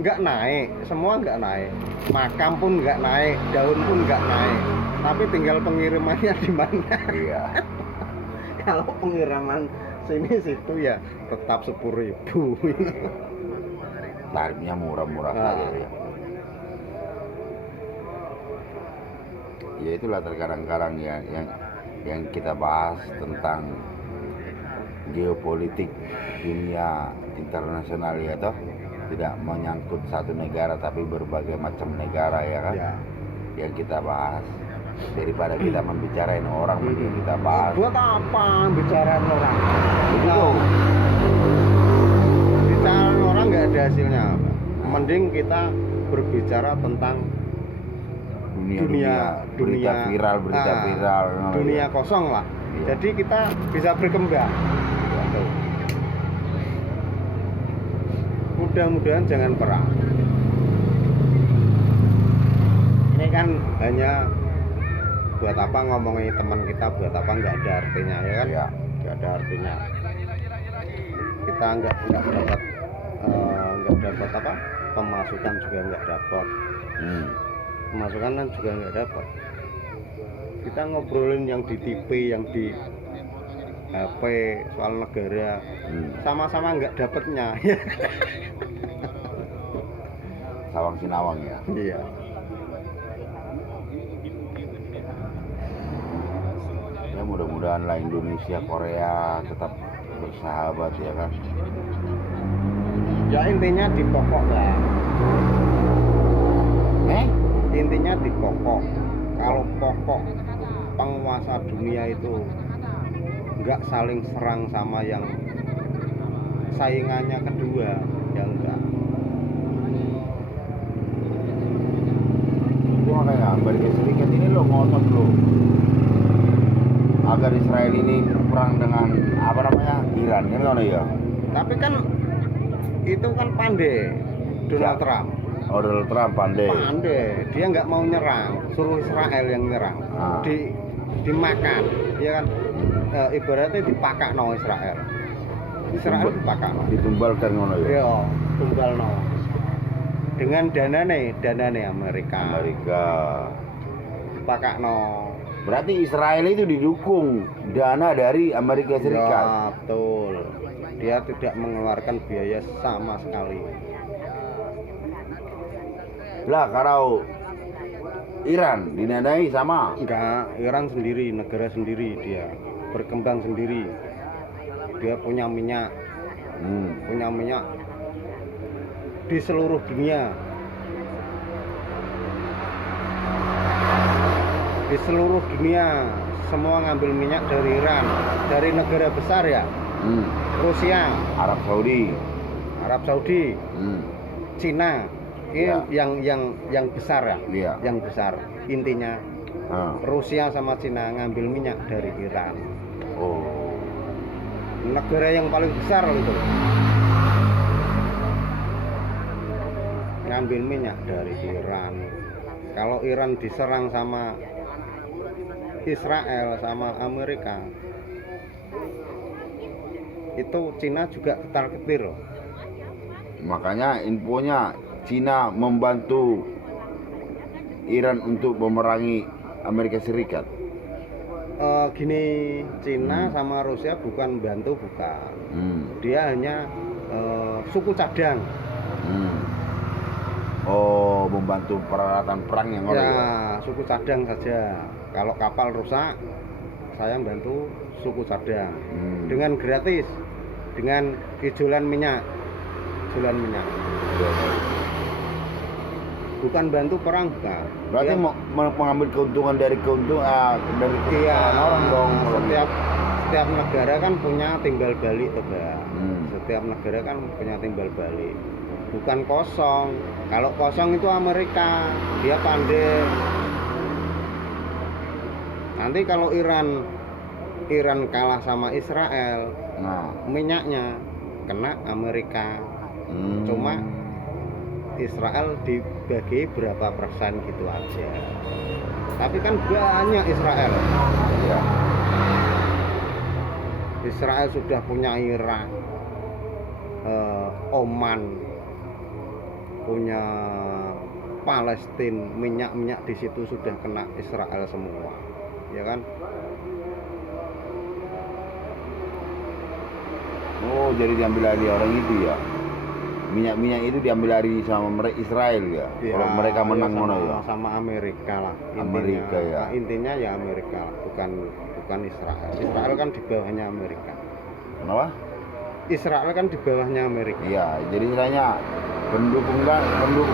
nggak naik, semua nggak naik, makam pun nggak naik, daun pun nggak naik, tapi tinggal pengirimannya di mana. Iya. Kalau pengiriman sini situ ya tetap 10.000. Tarifnya murah-murah saja ya. Ya itulah terkadang-kadang yang kita bahas tentang geopolitik dunia internasional ya toh, tidak menyangkut satu negara tapi berbagai macam negara ya kan. Ya. Yang kita bahas daripada kita membicarain orang, mending kita bahas. Buat apa bicarain orang? Begitu. Bicarain orang nggak ada hasilnya. Mending kita berbicara tentang dunia berita viral, dunia kosong lah. Iya. Jadi kita bisa berkembang. Mudah-mudahan jangan perang. Ini kan hanya buat apa ngomongin teman kita, buat apa nggak ada artinya ya kan? Iya. Nggak ada artinya. Kita nggak dapat apa? Pemasukan juga nggak dapat. Pemasukan kan juga nggak dapat. Kita ngobrolin yang di TV, yang di HP soal negara, sama-sama nggak dapatnya. Sawang Sinawang ya. Iya. Ya mudah-mudahan lah Indonesia Korea tetap bersahabat ya kan. Ya intinya di pokok lah. Intinya di pokok. Kalau pokok penguasa dunia itu nggak saling serang sama yang saingannya kedua, ya enggak. Itu makanya Amerika Serikat ini lo ngotot lo agar Israel ini perang dengan apa namanya Iran kan ngono ya. Tapi kan itu kan pandai Donald Siapa? Trump. Oh, Donald Trump pandai. Dia nggak mau nyerang, suruh Israel yang nyerang. Dimakan, ya kan? Ibaratnya dipakakno Israel. Israel dipakakno. Ditumbalkan ngono ya. Iya, tumbalno. Dengan danane Amerika. Dipakakno. Berarti Israel itu didukung dana dari Amerika Serikat. Ya, betul. Dia tidak mengeluarkan biaya sama sekali. Lah kalau Iran dinadai sama? Enggak, Iran sendiri, negara sendiri dia, berkembang sendiri. Dia punya minyak, di seluruh dunia. Di seluruh dunia semua ngambil minyak dari Iran, dari negara besar ya. Rusia, Arab Saudi, Cina. Ini ya. yang besar ya, Iya. Yang besar. Intinya Rusia sama Cina ngambil minyak dari Iran. Oh. Negara yang paling besar itu. Ngambil minyak dari Iran. Kalau Iran diserang sama Israel sama Amerika, itu Cina juga ketar-ketir loh. Makanya infonya Cina membantu Iran untuk memerangi Amerika Serikat? Gini, Cina sama Rusia bukan bantu, bukan. Dia hanya suku cadang. Oh, membantu peralatan perang yang Ya, ya? suku cadang saja. Kalau kapal rusak, saya bantu suku cadang dengan gratis, dengan ijolan minyak. Bukan bantu perang, bukan. Berarti Dia- mengambil keuntungan dari dari kesalahan orang dong. setiap negara kan punya timbal balik, Bang. Hmm. Setiap negara kan punya timbal balik. Bukan kosong. Kalau kosong itu Amerika, dia pandai. Nanti kalau Iran kalah sama Israel, Nah, minyaknya kena Amerika. Cuma Israel dibagi berapa persen gitu aja. Tapi kan banyak Israel. ya. Israel sudah punya Irak, Oman, punya Palestina, minyak di situ sudah kena Israel semua, ya kan? Oh, jadi diambil alih orang itu ya. Minyak itu diambil alih sama Israel ya. Kalau mereka menang sama, mana ya? sama Amerika lah. Amerika ya. Nah, intinya ya Amerika, bukan Israel. Israel kan di bawahnya Amerika. Kenapa? Israel kan di bawahnya Amerika. Iya, jadi istilahnya pendukung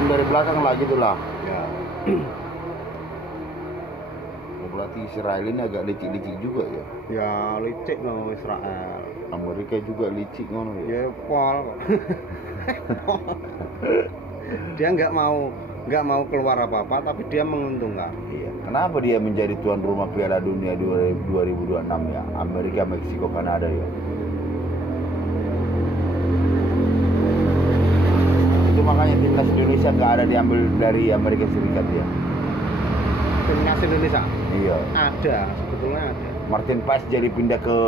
dari belakang lah gitulah. Ya. Oh, berarti Israel ini agak licik-licik juga ya. Ya licik loh Israel. Amerika juga licik ngono ya. Ya pol. Dia nggak mau keluar apa-apa, tapi dia menguntungkan. Iya. Kenapa dia menjadi tuan rumah Piala Dunia 2026 ya? Amerika, Meksiko, Kanada ya. Itu makanya timnas Indonesia nggak ada diambil dari Amerika Serikat ya. Timnas Indonesia Iya. ada, sebetulnya ada. Martin Paes jadi pindah ke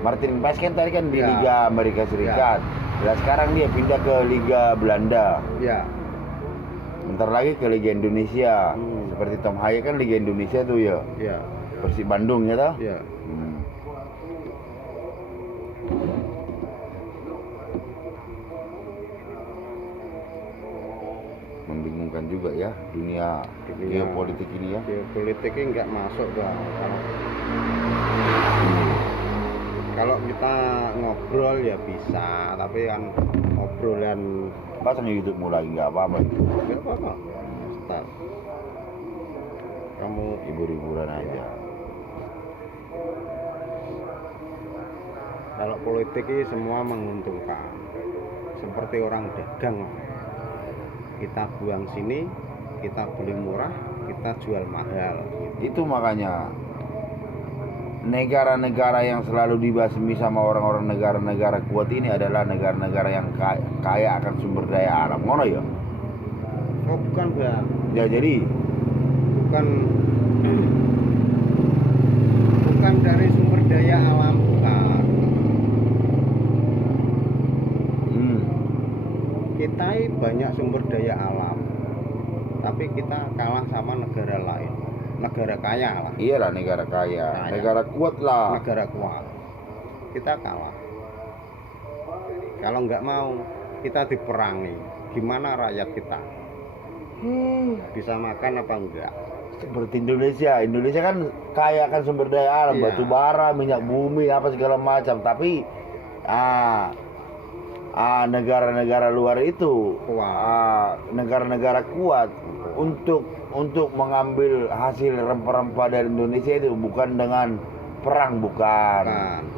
Martin Paes kan tadi kan di Ya. Liga Amerika Serikat. Nah, sekarang dia pindah ke Liga Belanda. Ya. Bentar lagi ke Liga Indonesia. Seperti Tom Haye kan Liga Indonesia tuh ya. Ya. Persib Bandung ya toh? Ya. Membingungkan juga ya dunia geopolitik ini ya. Geopolitiknya nggak masuk Bang. Kalau kita ngobrol ya bisa, tapi kan obrolan Pasang YouTube mulai nggak apa-apa. nggak apa-apa. Start. Kamu Hibur-hiburan aja. kalau politik ini semua menguntungkan. Seperti orang dagang. Kita buang sini, kita beli murah, kita jual mahal. Itu makanya negara-negara yang selalu dibasmi sama orang-orang negara-negara kuat ini adalah negara-negara yang kaya akan sumber daya alam. Ngono ya? Oh bukan Bang, Ya jadi bukan dari sumber daya alam, bukan. Kita ini banyak sumber daya alam, tapi kita kalah sama negara lain, negara kaya lah, iyalah negara kaya, negara kuat lah. negara kuat. Kita kalah. Kalau nggak mau, kita diperangi. Gimana rakyat kita? Bisa makan apa enggak? Seperti Indonesia kan kaya akan sumber daya alam, Iya. batu bara, minyak bumi, apa segala macam. Tapi negara-negara luar itu negara-negara kuat untuk mengambil hasil rempah-rempah dari Indonesia itu bukan dengan perang, bukan.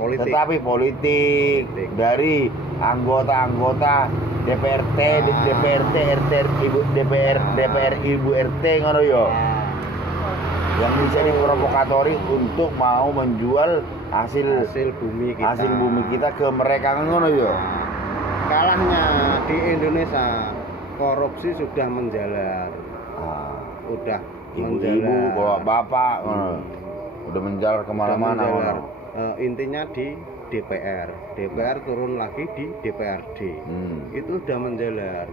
Politik. Tetapi politik dari anggota-anggota DPRT, DPR Ibu RT ngono yo. Yang bisa diprovokatori untuk mau menjual hasil bumi kita ke mereka ngono yo. Kalahnya di Indonesia, korupsi sudah menjalar. Udah Ibu-ibu bawa bapak udah menjalar kemana-mana. Intinya di DPR turun lagi di DPRD. Itu sudah menjalar.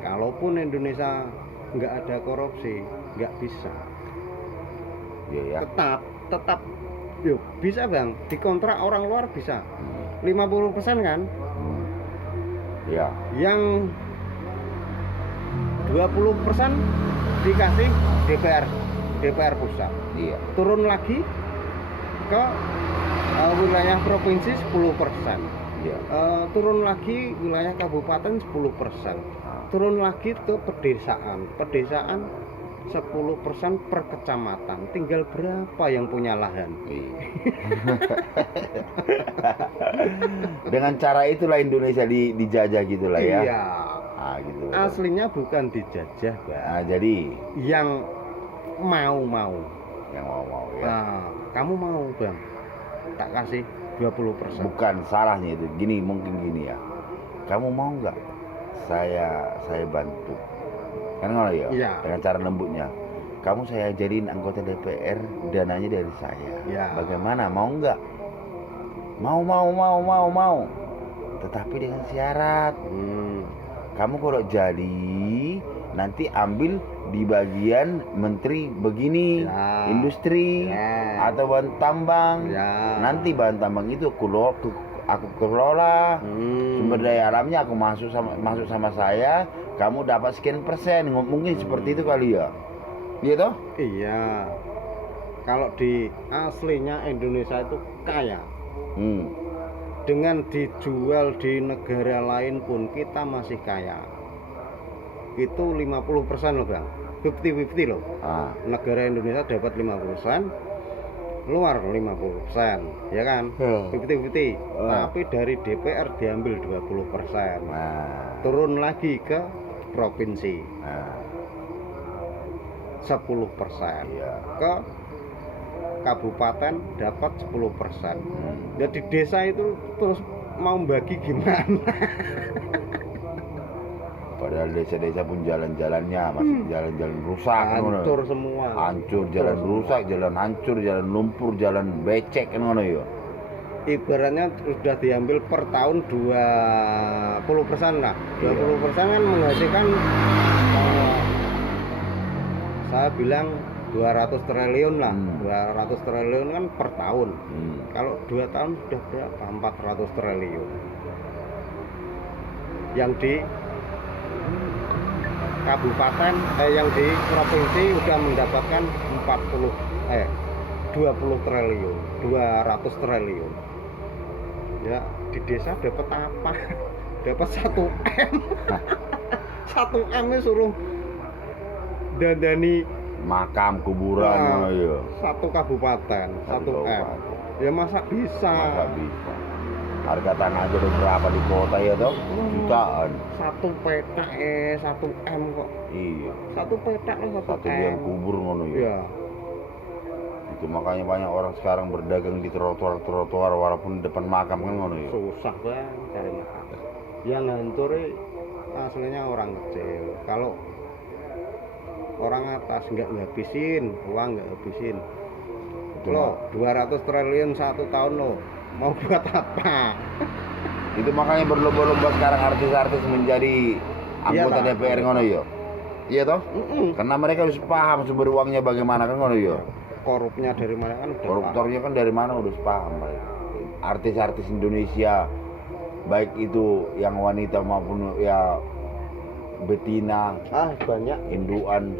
Kalaupun Indonesia nggak ada korupsi, nggak bisa. Iya ya. Tetap yuk bisa bang, dikontrak orang luar bisa 50% kan, Iya. yang 20% dikasih DPR pusat, Iya. turun lagi ke wilayah provinsi 10%, Iya. turun lagi wilayah kabupaten 10%, turun lagi ke pedesaan 10% per kecamatan. Tinggal berapa yang punya lahan? Iya. Dengan cara itulah Indonesia dijajah gitulah ya. Iya. Ah gitu. Aslinya bukan dijajah, Bang. Nah, jadi Yang mau. yang mau ya. Nah, kamu mau, Bang? Tak kasih 20%. Bukan salahnya itu. Gini, mungkin gini ya. Kamu mau nggak? Saya bantu. Kan ngono ya? Iya. Dengan cara lembutnya. Kamu saya jadiin anggota DPR, dananya dari saya. Iya. Bagaimana? Mau nggak? Mau. Tetapi dengan syarat. Kamu kalau jadi nanti ambil di bagian menteri begini, Ya. industri Ya. atau bahan tambang. Ya. Nanti bahan tambang itu aku kelola. Sumber daya alamnya aku masuk sama saya, kamu dapat sekian persen. Mungkin seperti itu kali ya. Iya toh? Iya. Kalau di aslinya Indonesia itu kaya. Dengan dijual di negara lain pun kita masih kaya. Itu 50% loh, Bang. 50-50 loh. Negara Indonesia dapat 50%, luar 50%, ya kan? 50-50. Tapi dari DPR diambil 20%. Turun lagi ke provinsi. 10%. Iya. Ke kabupaten dapat 10%. Jadi desa itu terus mau bagi gimana? Padahal desa-desa pun jalan-jalannya masih jalan-jalan rusak, Hancur semua. hancur, jalan rusak, jalan hancur, jalan lumpur, jalan becek kan ngono ya. Ibaratnya sudah diambil per tahun 20% lah. 20% kan menghasilkan saya bilang 200 triliun lah. 200 triliun kan per tahun. Kalau 2 tahun sudah berapa? 400 triliun. Yang di kabupaten yang di provinsi udah mendapatkan 20 triliun, 200 triliun. Ya, di desa dapat apa? Dapat 1 M. 1 M nya suruh dandani Makam, kuburan ngono ya. Satu kabupaten, 1 M. Ya masa bisa? Masa bisa. Harga tanah aja udah berapa di kota ya toh? Jutaan. 1 petak 1 M kok. Iya. 1 petak 1 Satu M. liang kubur ngono ya. Iya. Itu makanya banyak orang sekarang berdagang di trotoar walaupun depan makam kan ngono ya. Susah banget cari makan. Yang hancur aslinya orang kecil. Kalau orang atas nggak ngabisin, uang nggak habisin. Loh, 200 triliun 1 tahun loh. Mau buat apa? Itu makanya berlomba-lomba sekarang artis-artis menjadi anggota Iya, DPR ngono ya. Iya toh? Karena mereka harus paham sumber uangnya bagaimana kan ngono ya. Korupnya dari mana kan udah Koruptornya kan dari mana udah paham mereka. Artis-artis Indonesia baik itu yang wanita maupun ya betina, banyak. induan.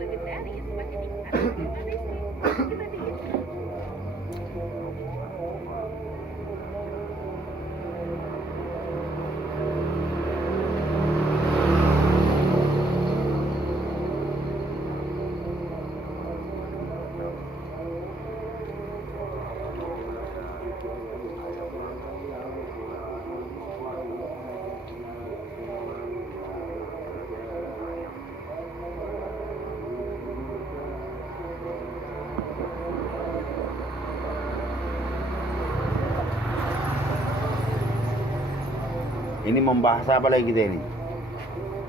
Ini membahas apa lagi kita ini?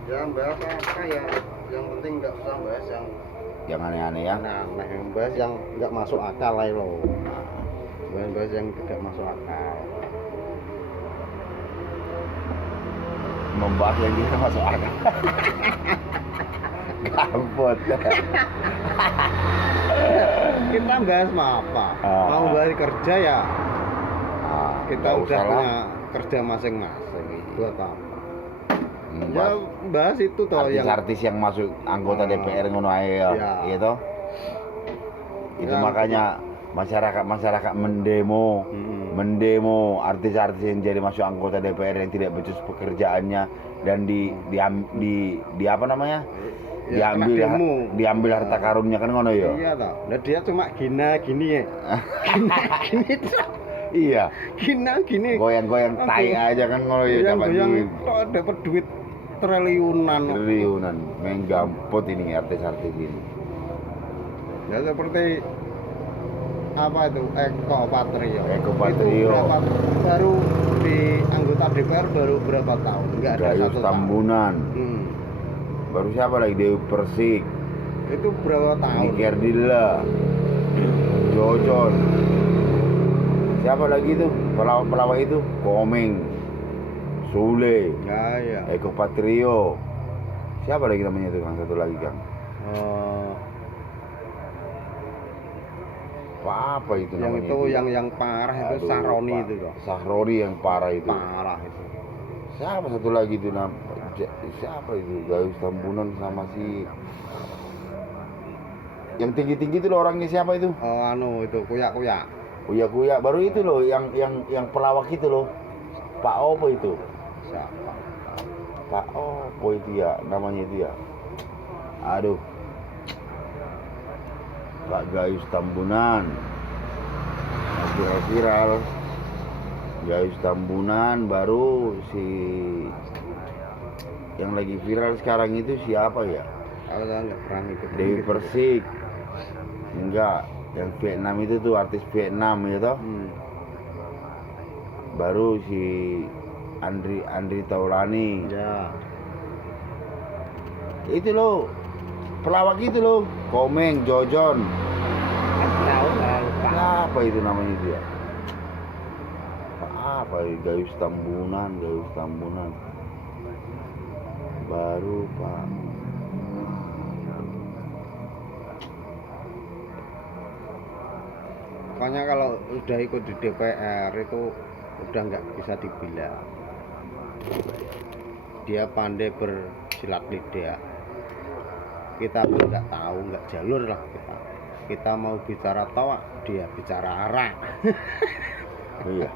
Yang bahas apa ya? Yang penting nggak usah bahas Yang aneh-aneh ya. aneh, yang bahas yang nggak masuk akal lah loh. Bahas yang tidak masuk akal. Membahas yang tidak masuk akal. Gabut. Kita bahas apa? Mau bahas kerja ya. Kita Nggak udah usah lah. punya kerja masing-masing. Buat apa? Ya Bahas bahas itu toh yang artis-artis yang masuk anggota DPR ngono ae ya. Ya. Iya toh? Itu Ya, makanya masyarakat mendemo. Mm-mm. Mendemo artis-artis yang jadi masuk anggota DPR yang tidak becus pekerjaannya dan di apa namanya? Ya, kena demo. diambil harta karunnya kan ngono ya. Iya toh. Nah dia cuma gini ya. Gini toh. Iya. Gini. Goyang-goyang tai aja kan ngono ya dapat Goyang duit. toh dapat duit triliunan. Triliunan, main gampot ini artis-artis ini. Ya seperti apa itu Eko Patrio. Eko Itu Patrio. baru di anggota DPR baru berapa tahun? Enggak ada Gayus 1 tahun. Tambunan. Baru siapa lagi? Dewi Persik, Itu berapa tahun? Niki Ardilla, Jojon. Siapa lagi tuh? Pelawak itu? Komeng, Sule, Ya. Eko Patrio. Siapa lagi namanya tuh Kang? Satu lagi Kang. Apa itu Yang namanya? itu yang parah itu Aduh, Sahroni Pak. itu toh. Sahroni yang parah itu. Parah itu. Siapa satu lagi tuh siapa itu? Gayus Tambunan sama si yang tinggi-tinggi itu loh orangnya siapa itu? Itu kuyak-kuyak. Kuya baru itu loh yang pelawak itu loh. Pak Opo itu. Siapa? Pak Opo itu ya namanya itu ya. Aduh. Pak Gayus Tambunan. Viral. Gayus Tambunan baru si yang lagi viral sekarang itu siapa ya? Kalau nggak pernah ikut. Dewi Persik. Enggak, yang Vietnam itu tuh artis Vietnam ya toh. Baru si Andri Taulani. Ya. Itu loh. Pelawak itu loh. Komeng, Jojon. Tahu. Apa itu namanya dia? Apa ya? Gayus Tambunan. Baru Pak. Pokoknya kalau udah ikut di DPR itu udah nggak bisa dibilang dia pandai bersilat lidah. Kita pun nggak tahu, nggak jalur lah kita mau bicara tawa, dia bicara arak. Iya.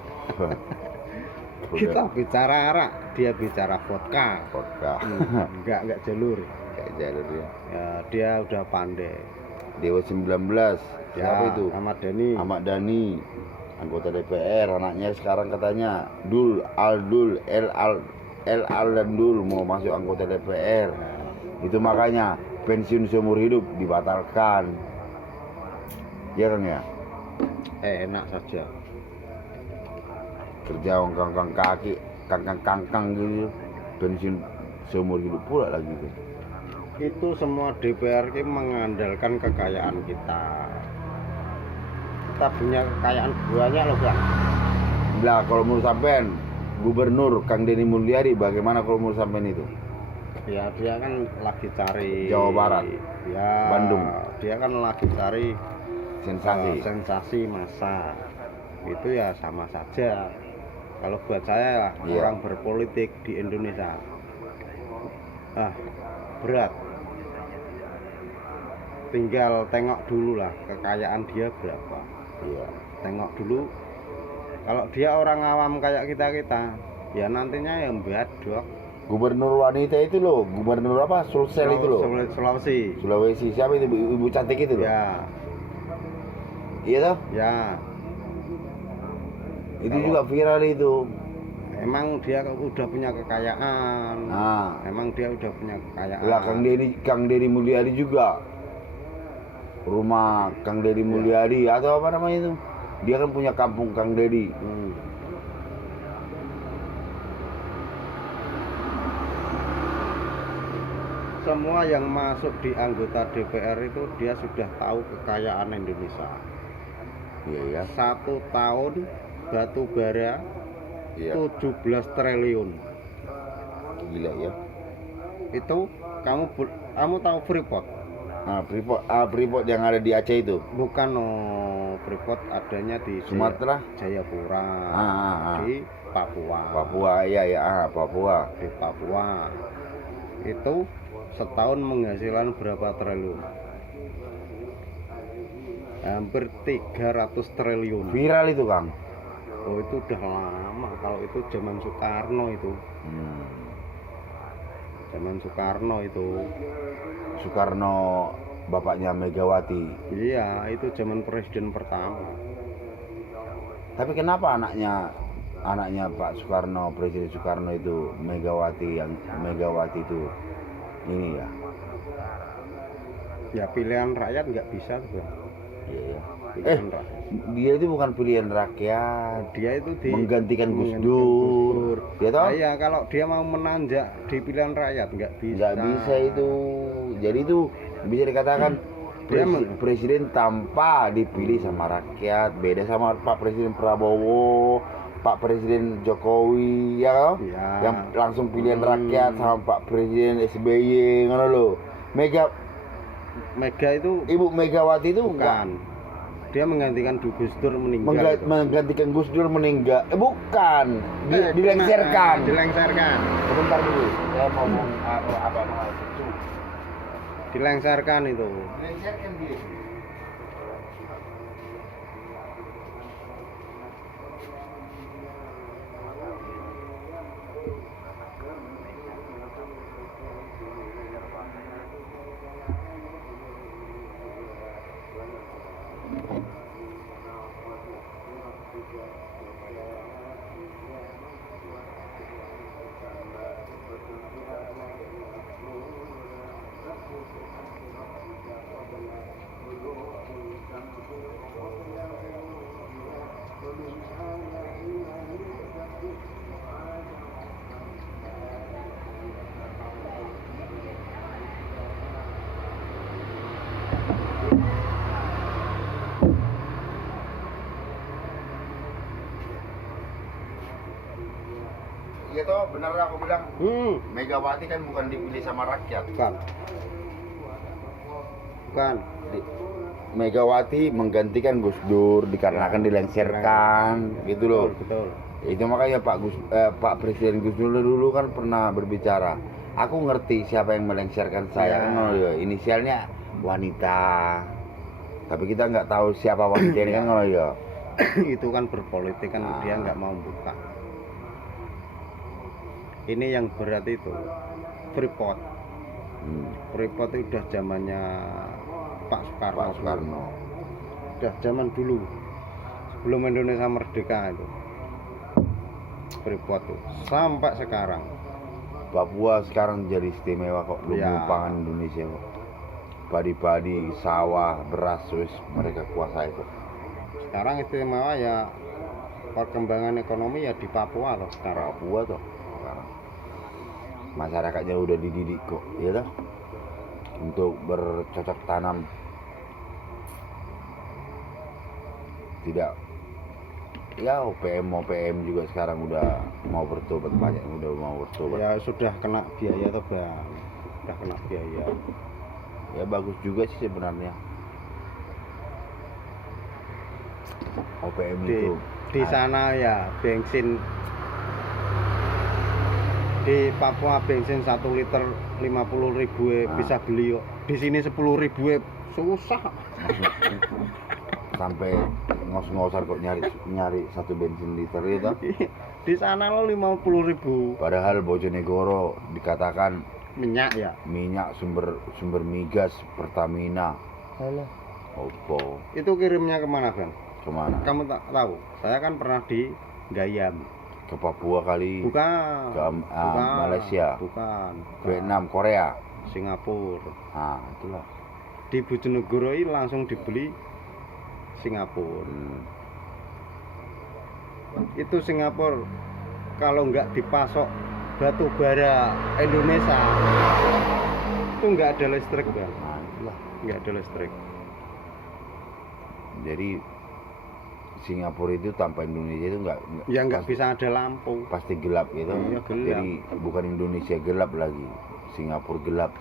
Kita bicara arak, dia bicara vodka. Nggak jalur. Kayak jalur ya. Ya, dia udah pandai. Dewa 19. Siapa itu? Ahmad Dhani. Anggota DPR, anaknya sekarang katanya Aldul dan Dul mau masuk anggota DPR. Itu makanya pensiun seumur hidup dibatalkan. Ya Kang ya? Enak saja. Kerja kangkang kaki, kangkang gitu. Pensiun seumur hidup pula lagi tuh. Itu semua DPR ini mengandalkan kekayaan kita. Kita punya kekayaan banyak loh Bang. Nah kalau menurut sampean Gubernur Kang Deddy Mulyadi bagaimana kalau menurut sampean itu? Ya dia kan lagi cari Jawa Barat. Ya Bandung. Dia kan lagi cari Sensasi. massa. Itu ya sama saja. Kalau buat saya Iya. orang berpolitik di Indonesia berat. Tinggal tengok dulu lah kekayaan dia berapa. Iya. Tengok dulu. Kalau dia orang awam kayak kita, ya nantinya yang badok. Gubernur wanita itu loh, gubernur apa? Sulsel itu loh. Sulawesi. Siapa itu? Ibu cantik itu loh. Ya. Iya toh? Ya. Itu juga viral itu. Emang dia udah punya kekayaan. Emang dia udah punya kekayaan. Lah Kang Deddy Mulyadi juga. Rumah Kang Deddy Mulyadi atau apa namanya itu? Dia kan punya kampung Kang Deddy. Semua yang masuk di anggota DPR itu dia sudah tahu kekayaan Indonesia. Iya ya. 1 tahun batu bara Iya. 17 triliun. Gila ya. Itu kamu tahu Freeport? Nah, Freeport yang ada di Aceh itu. Bukan, Freeport adanya di Sumatera, Jayapura, di Papua. Papua, iya, Papua. Di Papua itu setahun menghasilkan berapa triliun? Hampir 300 triliun. Viral itu, Kang. Oh, itu udah lama. Kalau itu zaman Soekarno itu. Zaman Soekarno itu. Soekarno bapaknya Megawati. Iya, itu zaman presiden pertama. Tapi kenapa anaknya Pak Soekarno, Presiden Soekarno itu Megawati itu ini ya? Ya pilihan rakyat nggak bisa tuh. Iya. Pilihan rakyat. Dia itu bukan pilihan rakyat. Dia itu menggantikan Gus Dur. Ya toh? Iya, kalau dia mau menanjak di pilihan rakyat nggak bisa. Nggak bisa itu. Jadi itu bisa dikatakan presiden tanpa dipilih sama rakyat. Beda sama Pak Presiden Prabowo, Pak Presiden Jokowi, ya toh? Ya. Yang langsung pilihan rakyat sama Pak Presiden SBY, ngono lho. Mega itu Ibu Megawati itu bukan. Dia menggantikan Gus Dur meninggal. Menggantikan Gus Dur meninggal. Bukan. Dilengsarkan. Dilengsarkan. Sebentar dulu. Saya mau ngomong apa itu. Dilengsarkan itu. Dilengsarkan dia. Iya toh, benar aku bilang. Megawati kan bukan dipilih sama rakyat. Bukan. Megawati menggantikan Gus Dur dikarenakan dilengsarkan, gitu loh. Betul. Itu makanya Pak Presiden Gus Dur dulu kan pernah berbicara. Aku ngerti siapa yang melengsarkan saya, kan inisialnya wanita. Tapi kita nggak tahu siapa wanita ini kan kalau ya. Itu kan berpolitik kan, dia nggak mau buka. Ini yang berat itu Freeport. Freeport itu udah zamannya Pak Soekarno. Udah zaman dulu, sebelum Indonesia merdeka itu. Freeport itu sampai sekarang. Papua sekarang jadi istimewa kok, lumbung pangan Indonesia kok. Padi-padi, sawah, beras, mereka kuasai kok. Sekarang istimewa ya perkembangan ekonomi ya di Papua loh sekarang. Papua toh. Masyarakatnya udah dididik kok, ya toh, untuk bercocok tanam. Tidak, ya OPM juga sekarang udah mau bertobat, banyak yang udah mau bertobat. Ya sudah kena biaya toh Bang, sudah kena biaya. Ya bagus juga sih sebenarnya. OPM itu di sana ya bensin di Papua bensin 1 liter 50.000 bisa beli kok. Di sini 10.000 susah. Sampai ngos-ngosan kok nyari 1 bensin liter itu. Di sana lo 50.000. Padahal Bojonegoro dikatakan minyak sumber migas Pertamina. Halo. Opo. Itu kirimnya kemana Bang? Kemana? Kamu tak tahu? Saya kan pernah di Gayam. Ke Papua kali. Bukan. Ke Malaysia. Bukan. Vietnam, Korea, Singapura. Nah, itulah. Di Bojonegoro ini langsung dibeli Singapura. Itu Singapura kalau nggak dipasok batu bara Indonesia itu nggak ada listrik Bang. Nah, itulah. Nggak ada listrik. Jadi Singapura itu tanpa Indonesia itu nggak bisa ada lampu. Pasti gelap gitu. Iya, gelap. Jadi bukan Indonesia gelap lagi. Singapura gelap.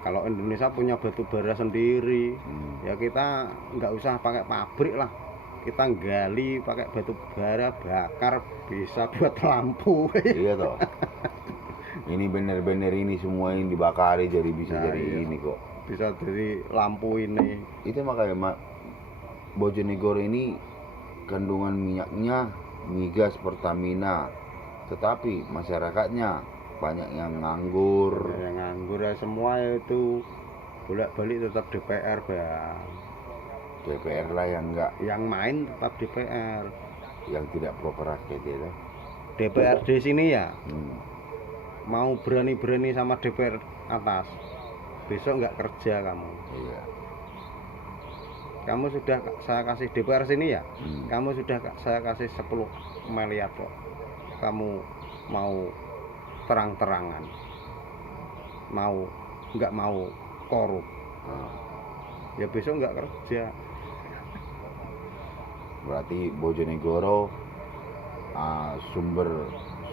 Kalau Indonesia punya batu bara sendiri, ya kita nggak usah pakai pabrik lah. Kita gali pakai batu bara, bakar, bisa buat lampu. Iya toh. Ini bener-bener ini semua yang dibakari jadi bisa Nah, jadi iya. ini kok. Bisa dari lampu ini. Itu makanya Bojonegoro ini kandungan minyaknya migas Pertamina, tetapi masyarakatnya banyak yang nganggur. Yang nganggur ya semua itu bolak-balik tetap DPR, Bang. DPR lah yang enggak, Yang main tetap DPR. yang tidak pro rakyat itu. DPRD sini ya Hmm. mau berani-berani sama DPR atas. Besok nggak kerja kamu. Iya. Kamu sudah saya kasih DPR sini ya. Hmm. Kamu sudah saya kasih 10 miliar kok. Kamu mau terang-terangan. Nggak mau korup. Nah, Ya besok nggak kerja. berarti Bojonegoro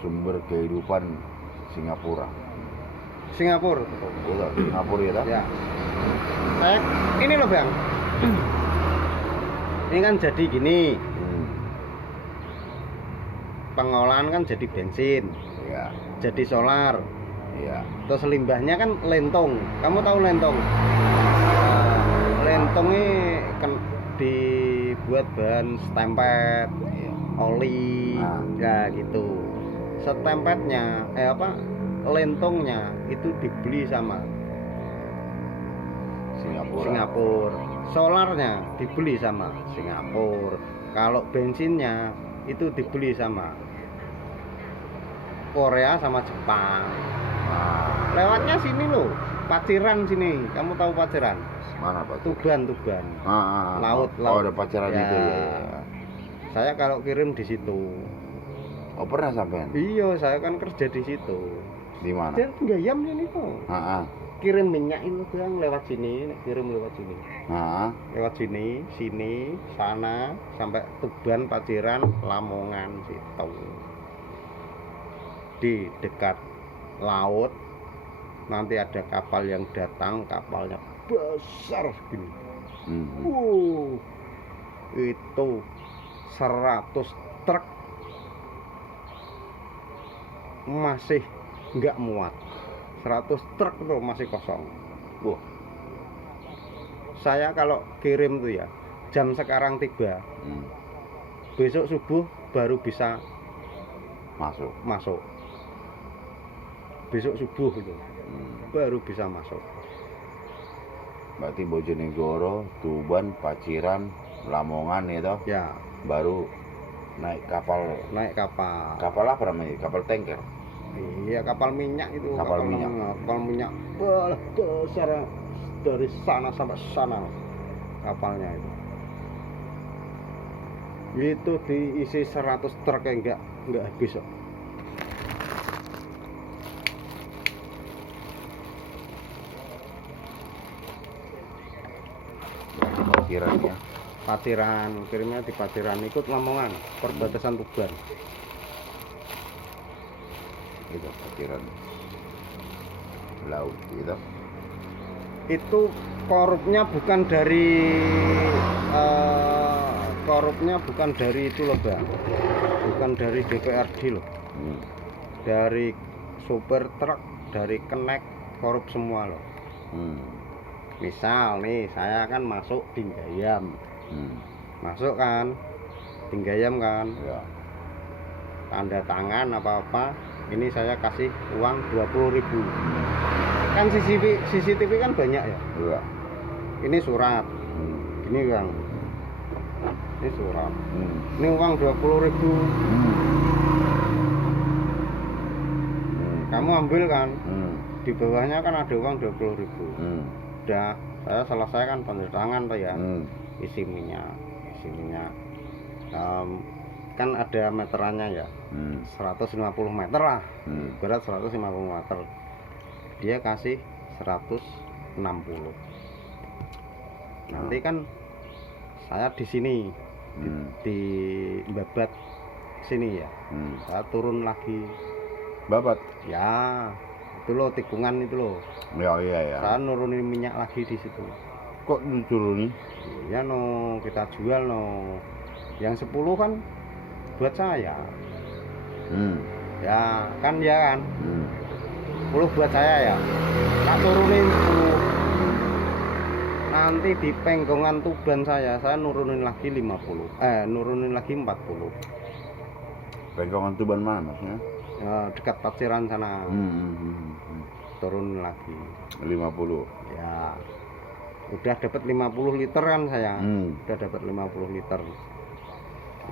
sumber kehidupan Singapura. Singapura. Itu Singapura ya toh? Ya. Saya ini loh, Bang. Ini kan jadi gini. Hmm. Pengolahan kan jadi bensin, Ya, jadi solar. iya. Terus limbahnya kan lentong. Kamu tahu lentong? Lentong ini kan dibuat bahan stempet, Iya. oli, Nah. ya gitu. Stempetnya, lentongnya itu dibeli sama Singapura. Singapura. Solarnya dibeli sama Singapura. Kalau bensinnya itu dibeli sama Korea sama Jepang. Nah, Lewatnya sini loh, Paciran sini. Kamu tahu Paciran? mana Pak? Tuban. Laut. Oh, ada pacaran Ya. itu ya. Saya kalau kirim di situ. Oh, pernah sampean? Iya, saya kan kerja di situ. Di mana? Dan gayam ini kok. Heeh. Kirim minyak itu Bang lewat sini, kirim lewat sini. Heeh. Lewat sini, sana sampai Tuban, Paciran, Lamongan situ. Di dekat laut nanti ada kapal yang datang, kapalnya besar segini. Mhm. Itu 100 truk masih nggak muat. 100 truk itu masih kosong. Wah, Saya kalau kirim tuh ya, jam sekarang tiba, hmm. besok subuh baru bisa Masuk. Besok subuh itu Hmm. baru bisa masuk. Berarti Bojonegoro, Tuban, Paciran, Lamongan itu Ya, baru naik kapal. naik kapal. Kapal apa namanya? Kapal tanker. Iya, kapal minyak itu. Kapal minyak. Kapal minyak besar dari sana sampai sana kapalnya itu. Itu diisi 100 truk yang enggak habis kok. Paciran ya. Paciran, kirimnya di Paciran, ikut Lamongan, perbatasan Tuban. Itu Paciran. Laut gitu. Itu korupnya bukan dari itu loh Bang, bukan dari DPRD loh, Hmm. dari sopir truk, dari kenek, korup semua loh. Hmm. Misal nih saya kan masuk Tinggayam, Hmm. masuk kan Tinggayam kan, Ya. tanda tangan apa ini saya kasih uang 20.000. Kan CCTV kan banyak ya, Iya. ini surat, Hmm. ini Bang, ini surat, Hmm. ini uang 20.000. Kamu ambil kan, Hmm. di bawahnya kan ada uang 20.000. Hmm. Udah saya selesaikan tanda tangan tuh ya, Hmm. isi minyak. Kan ada meterannya ya, Hmm. 150 meter lah, Hmm. berat 150 meter, dia kasih 160. Nanti kan saya di sini Hmm. di Babat sini ya, Hmm. saya turun lagi Babat. ya, Itu loh tikungan itu loh. Ya iya ya. Saya nurunin minyak lagi di situ. Kok diturunin? Ya no, kita jual no. Yang 10 kan buat saya. Ya kan ya kan. 10 buat saya ya. Tak turunin 10. Nanti di penggongan Tuban saya nurunin lagi 50. Nurunin lagi 40. Pegangan Tuban mana maksudnya? Ya, dekat Paciran sana. Turun lagi 50. ya udah dapat 50 liter kan saya. Udah dapat 50 liter.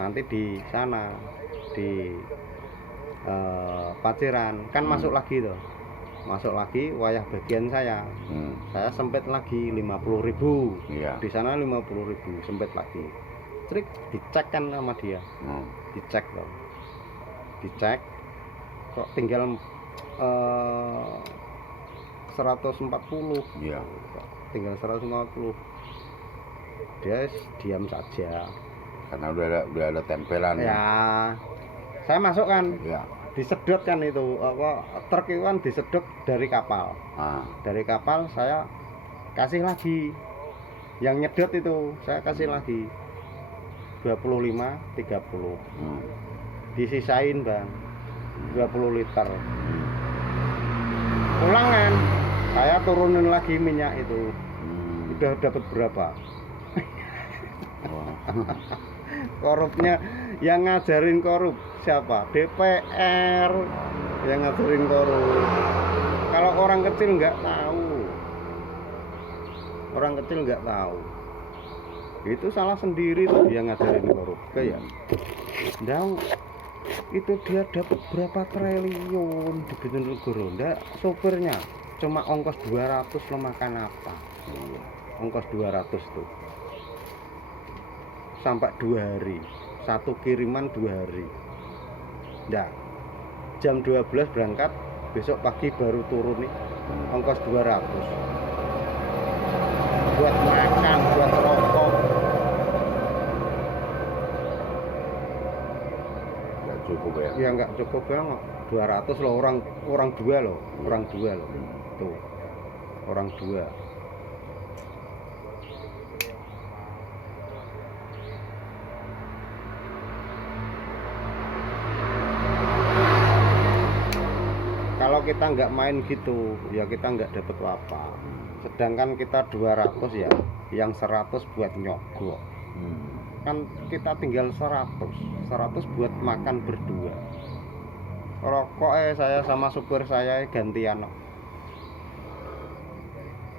Nanti di sana di Paciran kan masuk lagi tuh, masuk lagi wayah bagian saya. Saya sempit lagi 50.000. Iya. Di sana 50.000 sempit lagi. Trik dicek kan sama dia. Dicek loh, dicek kok tinggal 140. Iya. Tinggal 150. Dia diam saja Karena udah ada tempelan. ya. Saya masukkan, Ya. disedot kan itu apa, truk itu kan disedot dari kapal. Dari kapal saya kasih lagi, yang nyedot itu saya kasih lagi 25 30. Disisain bang 20 liter. Pulang kan saya turunin lagi minyak itu. Udah dapat berapa? Korupnya yang ngajarin korup siapa? DPR yang ngajarin korup. Kalau orang kecil nggak tahu, orang kecil nggak tahu, itu salah sendiri tuh dia ngajarin korup. Kayak ndang itu dia dapat berapa triliun di Bojonegoro. Ndak, sopirnya cuma ongkos 200 lo makan apa? Ongkos 200 tuh sampai 2 hari, satu kiriman 2 hari. Ndak, jam 12 berangkat, besok pagi baru turun nih, ongkos 200 buat makan, buat rokok. Nggak cukup ya. Ya nggak cukup banget. 200 loh, orang dua loh, orang dua loh. Tuh, orang dua. Kalau kita nggak main gitu, ya kita nggak dapet apa. Sedangkan kita 200 ya, yang 100 buat nyogok. Kan kita tinggal 100 buat makan berdua. Rokok saya sama supir saya gantian.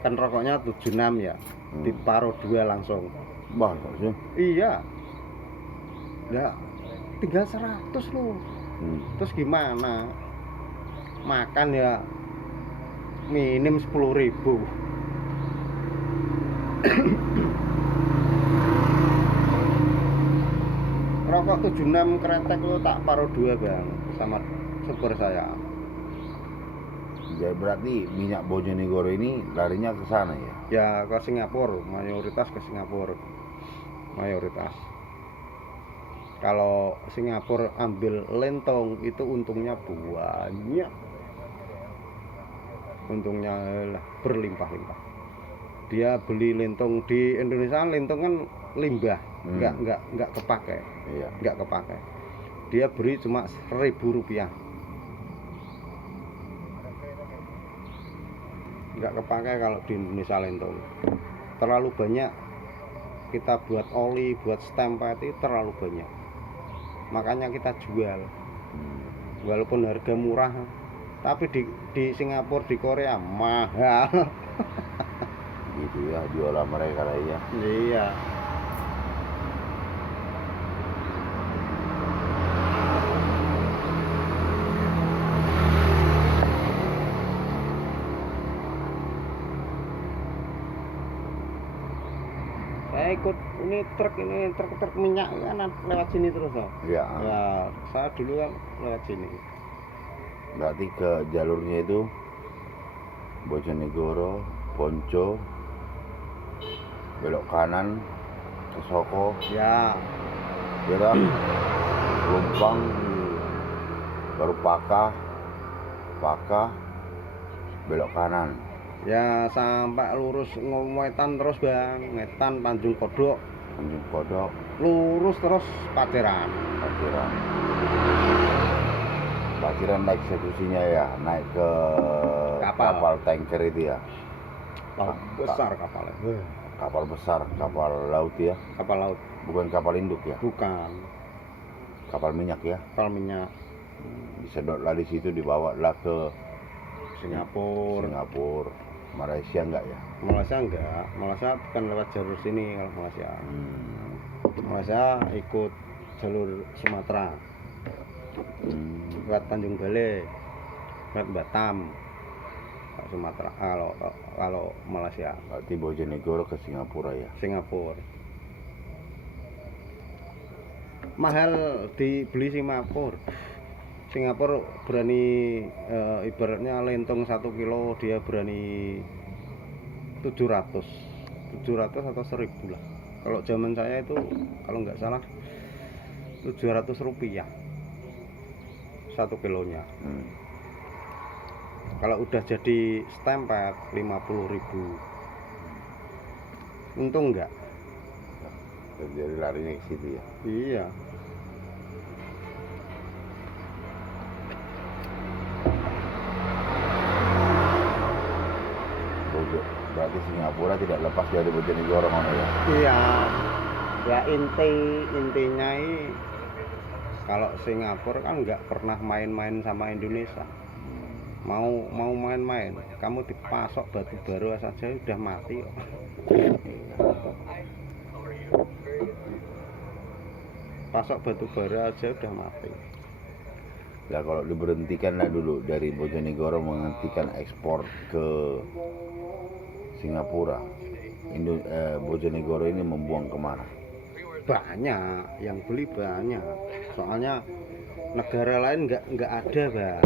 Kan rokoknya 76 ya, diparuh 2 langsung. Banyak sih. Iya. Ya, tinggal 100 loh. Terus gimana? Makan ya minim 10.000. Rokok 76 kretek lo tak paruh 2 bang sama supir saya. Ya berarti minyak Bojonegoro ini larinya ke sana ya? Ya ke Singapura, mayoritas ke Singapura. Mayoritas. Kalau Singapura ambil lentong itu untungnya banyak. Untungnya lah berlimpah-limpah. Dia beli lentong di Indonesia, lentong kan limbah, nggak kepake. Iya. Nggak kepake. Dia beri cuma Rp1.000. Nggak kepake kalau di Indonesia lentong. Terlalu banyak kita buat oli, buat stempel itu terlalu banyak. Makanya kita jual. Walaupun harga murah, tapi di Singapura, di Korea mahal. Gitu ya jualan mereka lah ya. Iya. Saya ikut ini truk minyak kan lewat sini terus loh. Iya. Ya, saya dulu kan lewat sini. Berarti ke jalurnya itu Bojonegoro, Ponco, belok kanan ke Soko, Ya, ya Lumpang, baru Pakah, belok kanan. Ya sampai lurus Wetan terus Bang, Wetan Tanjung Kodok, Tanjung Kodok, lurus terus Paciran. Paciran naik eksekusinya ya, naik ke Kapal. tanker itu ya. Besar kapalnya. Kapal besar, kapal laut ya. Kapal laut. Bukan kapal induk ya. Bukan. Kapal minyak ya. Kapal minyak. Disedotlah di situ, dibawalah ke Singapura. Malaysia enggak ya? Malaysia enggak. Malaysia bukan lewat jalur sini kalau Malaysia. Malaysia ikut jalur Sumatera. Lewat Tanjung Balai, lewat Batam. Sumatera kalau Malaysia. Berarti Bojonegoro ke Singapura ya. Singapura. Mahal dibeli Singapura. Singapura berani ibaratnya lentong 1 kilo dia berani 700 atau 1000 lah. Kalau zaman saya itu kalau nggak salah 700 rupiah 1 kilonya. Kalau udah jadi stempet 50.000. Untung enggak? Jadi larinya ke situ ya. Iya. Berarti Singapura tidak lepas dari Bojonegoro mana ya? Iya. Ya intinya ini kalau Singapura kan nggak pernah main-main sama Indonesia. Mau main-main, kamu dipasok batu baru saja udah mati kok. Pasok batu bara aja udah mati. Ya kalau diberhentikanlah dulu dari Bojonegoro menghentikan ekspor ke Singapura, Bojonegoro ini membuang kemana? Banyak yang beli banyak. Soalnya negara lain nggak ada Bang.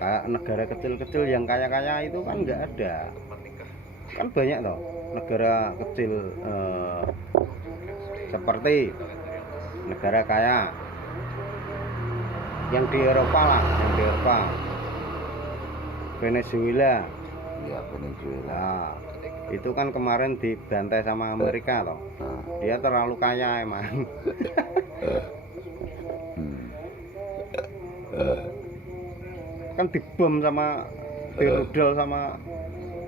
Kayak negara kecil-kecil yang kaya-kaya itu kan nggak ada. Kan banyak toh negara kecil seperti negara kaya yang di Eropa lah, yang di Eropa. Venezuela. Ya Venezuela. Nah, itu kan kemarin dibantai sama Amerika toh. Dia terlalu kaya emang. Kan dibom sama dirudal sama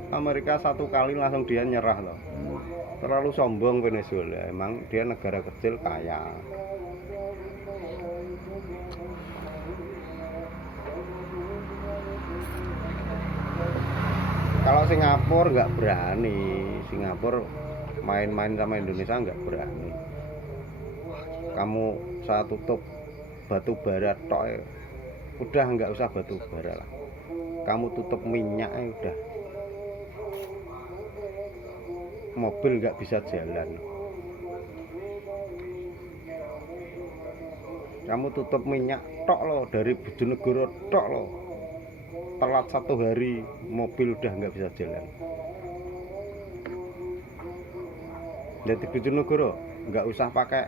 Amerika 1 kali langsung dia nyerah loh. Terlalu sombong Venezuela, emang dia negara kecil kaya. Kalau Singapura nggak berani, Singapura main-main sama Indonesia nggak berani. Kamu saya tutup batu bara tok, udah nggak usah batu bara lah. Kamu tutup minyak udah, mobil nggak bisa jalan. Kamu tutup minyak tok loh dari Bojonegoro tok loh. Telat 1 hari mobil udah nggak bisa jalan. Jadi Bojonegoro nggak usah pakai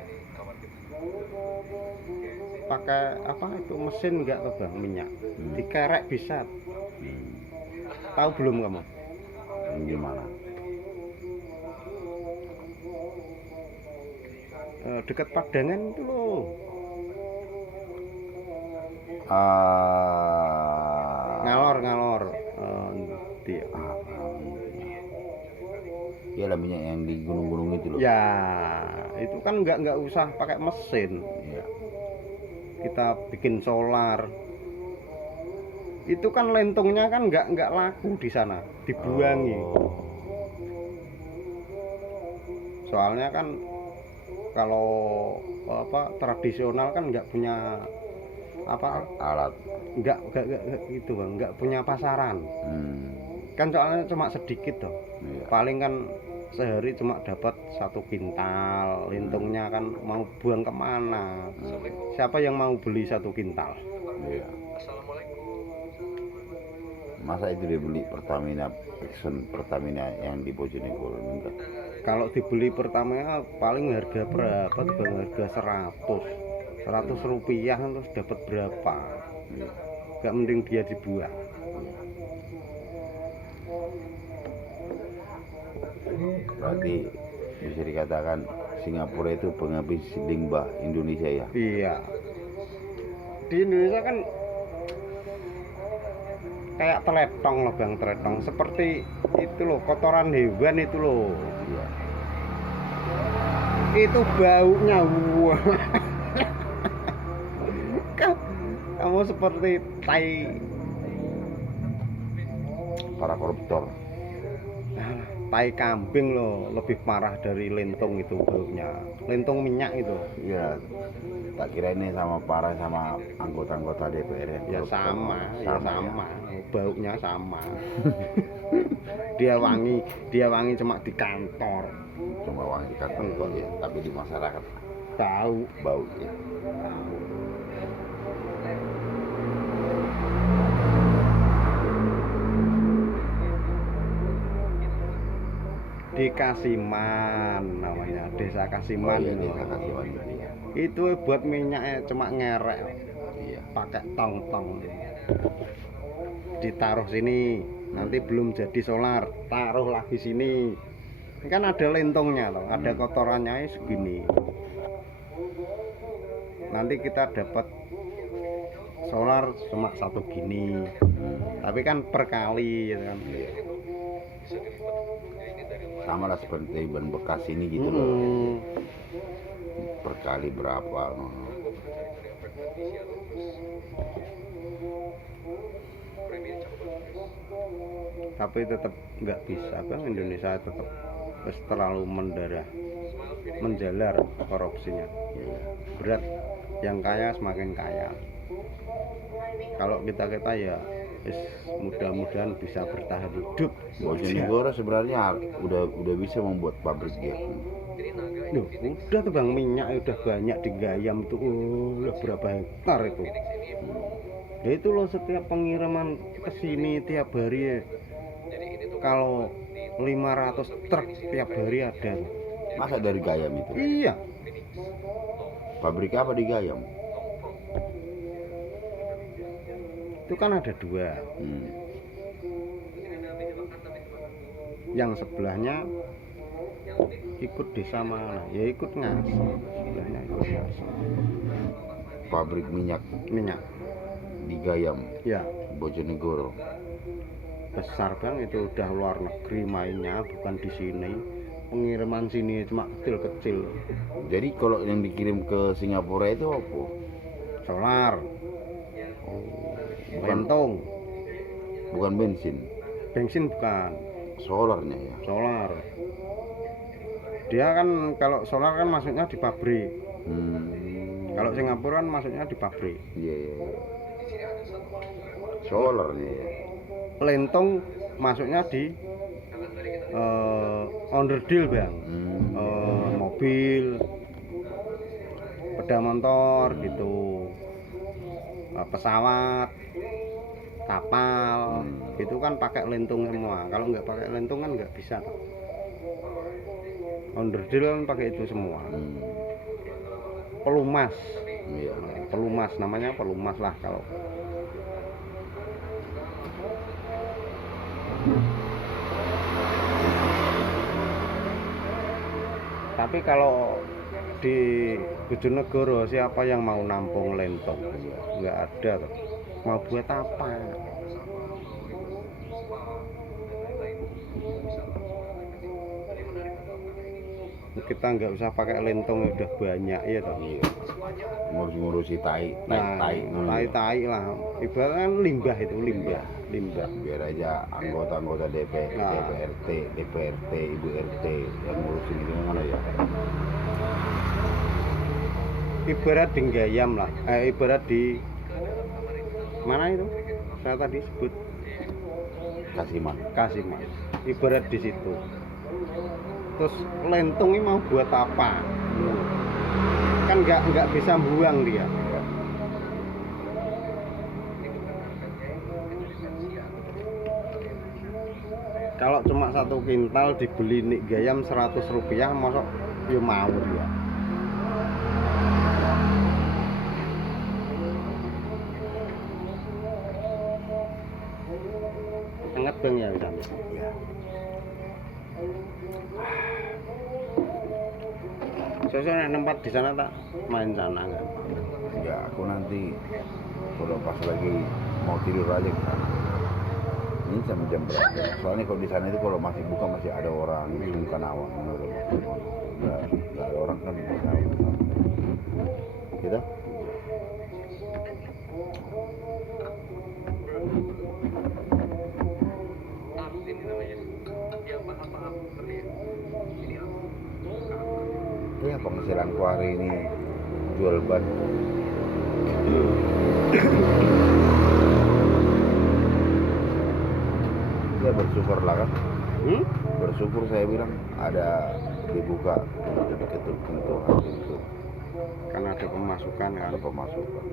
apa itu mesin nggak tuh Bang, minyak dikerek bisa. Tahu belum kamu? Gimana? Dekat Padangan itu loh. Ngalor dia. Ya lah minyak yang di gunung-gunung itu loh. Ya itu kan nggak usah pakai mesin. Ya. Kita bikin solar. Itu kan lentungnya kan nggak laku di sana, dibuangi. Soalnya kan kalau tradisional kan nggak punya alat, nggak itu Bang, nggak punya pasaran. Kan soalnya cuma sedikit toh. Iya. Paling kan sehari cuma dapat 1 kintal. Lintungnya kan mau buang kemana? Siapa yang mau beli 1 kintal? Iya. Masa itu dibeli Pertamina yang di Bojonegoro enggak? Kalau dibeli Pertamina paling harga berapa tuh Bang? Harga 100 rupiah terus dapat berapa? Iya. Gak mending dia dibuang. Berarti bisa dikatakan Singapura itu penghabis limbah Indonesia ya. Iya. Di Indonesia kan kayak teletong loh Bang, teletong. Seperti itu loh, kotoran hewan itu loh. Iya. Itu baunya wah. Kamu seperti Para koruptor. tai kambing loh, lebih parah dari lentong itu baunya. Lentong minyak itu. Iya. Tak kira ini sama para sama anggota-anggota DPR yang Ya koruptor. sama, ya. baunya sama. dia wangi cuma di kantor. Cuma uang di kantor kok ya, tapi di masyarakat Tahu. bau ya. Di Kasiman namanya, Desa Kasiman. Oh, iya, itu. Desa Kasiman itu ya. Itu buat minyaknya cuma ngerek, Iya. pakai tong-tong. Ditaruh sini, nanti belum jadi solar, taruh lagi sini. Ini kan ada lentongnya loh, ada kotorannya segini. Nanti kita dapat solar cuma satu gini. Tapi kan per kali gitu kan. Sama lah seperti ban bekas ini gitu loh. Hmm. Per kali berapa? Tapi tetap nggak bisa Bang, Indonesia tetap terlalu menjalar korupsinya. Iya. Berat, yang kaya semakin kaya. Kalau kita ya mudah-mudahan bisa bertahan hidup. Bojonegoro sebenarnya udah bisa membuat pabrik gap. Loh, udah tuh Bang, minyak udah banyak di Gayam tuh. Udah berapa hektar itu. Ya itu loh, setiap pengiriman ke sini tiap hari ya. Kalau 500 truk tiap hari ada. Masa dari Gayam itu? Iya. Pabrik apa di Gayam? Itu kan ada dua. Yang sebelahnya ikut desa mana? Ya ikut Ngas. Sebelahnya ikut Ngas. Pabrik minyak di Gayam, Ya, Bojonegoro. besar Bang, itu udah luar negeri mainnya, bukan di sini. Pengiriman sini cuma kecil-kecil. Jadi kalau yang dikirim ke Singapura itu apa? Solar, Bukan, lentong, bukan bensin, bensin bukan, solarnya ya. solar. Dia kan kalau solar kan masuknya di pabrik. Kalau Singapura kan masuknya di pabrik. Iya, iya, iya. Solarnya ya. Lentong masuknya di onderdil Bang. Mobil, sepeda motor gitu, pesawat, kapal, itu kan pakai lentung semua. Kalau nggak pakai lentung kan nggak bisa. Onderdil kan pakai itu semua. Pelumas, Iya. pelumas namanya pelumas lah kalau. Tapi kalau di Bojonegoro siapa yang mau nampung lentong? Nggak ada tuh. Mau buat apa? Kita nggak usah pakai lentong, udah banyak ya toh. Iya. Ngurus-ngurusi tai Nah, tai lah. Ibaratnya kan limbah itu, limbah. Biar aja anggota-anggota Nah. DPRT, Ibu RT yang ngurusin itu mana ya. Ibarat di Gayam lah. Ibarat di mana itu? Saya tadi sebut Kasiman. Kasiman. Ibarat di situ. Terus lentung ini mau buat apa? Kan nggak bisa buang dia. Kalau cuma satu kintal dibeli nik Gayam 100 rupiah, masuk ya mau dia. Ingat Bang ya, misalnya. Sosok nek tempat di sana tak main sana kan. Ya aku nanti kalau pas lagi mau tidur aja ke sana. Ini sampai jam berapa? Soalnya kalau di sana itu kalau masih buka masih ada orang, bukan awam. Nggak ada orang kan masih awam. Gitu? Ini apa penghasilanku hari ini jual ban? Ya bersyukur lah kan. Bersyukur saya bilang ada dibuka dekat pintu Kan ada pemasukan kan. ada pemasukan.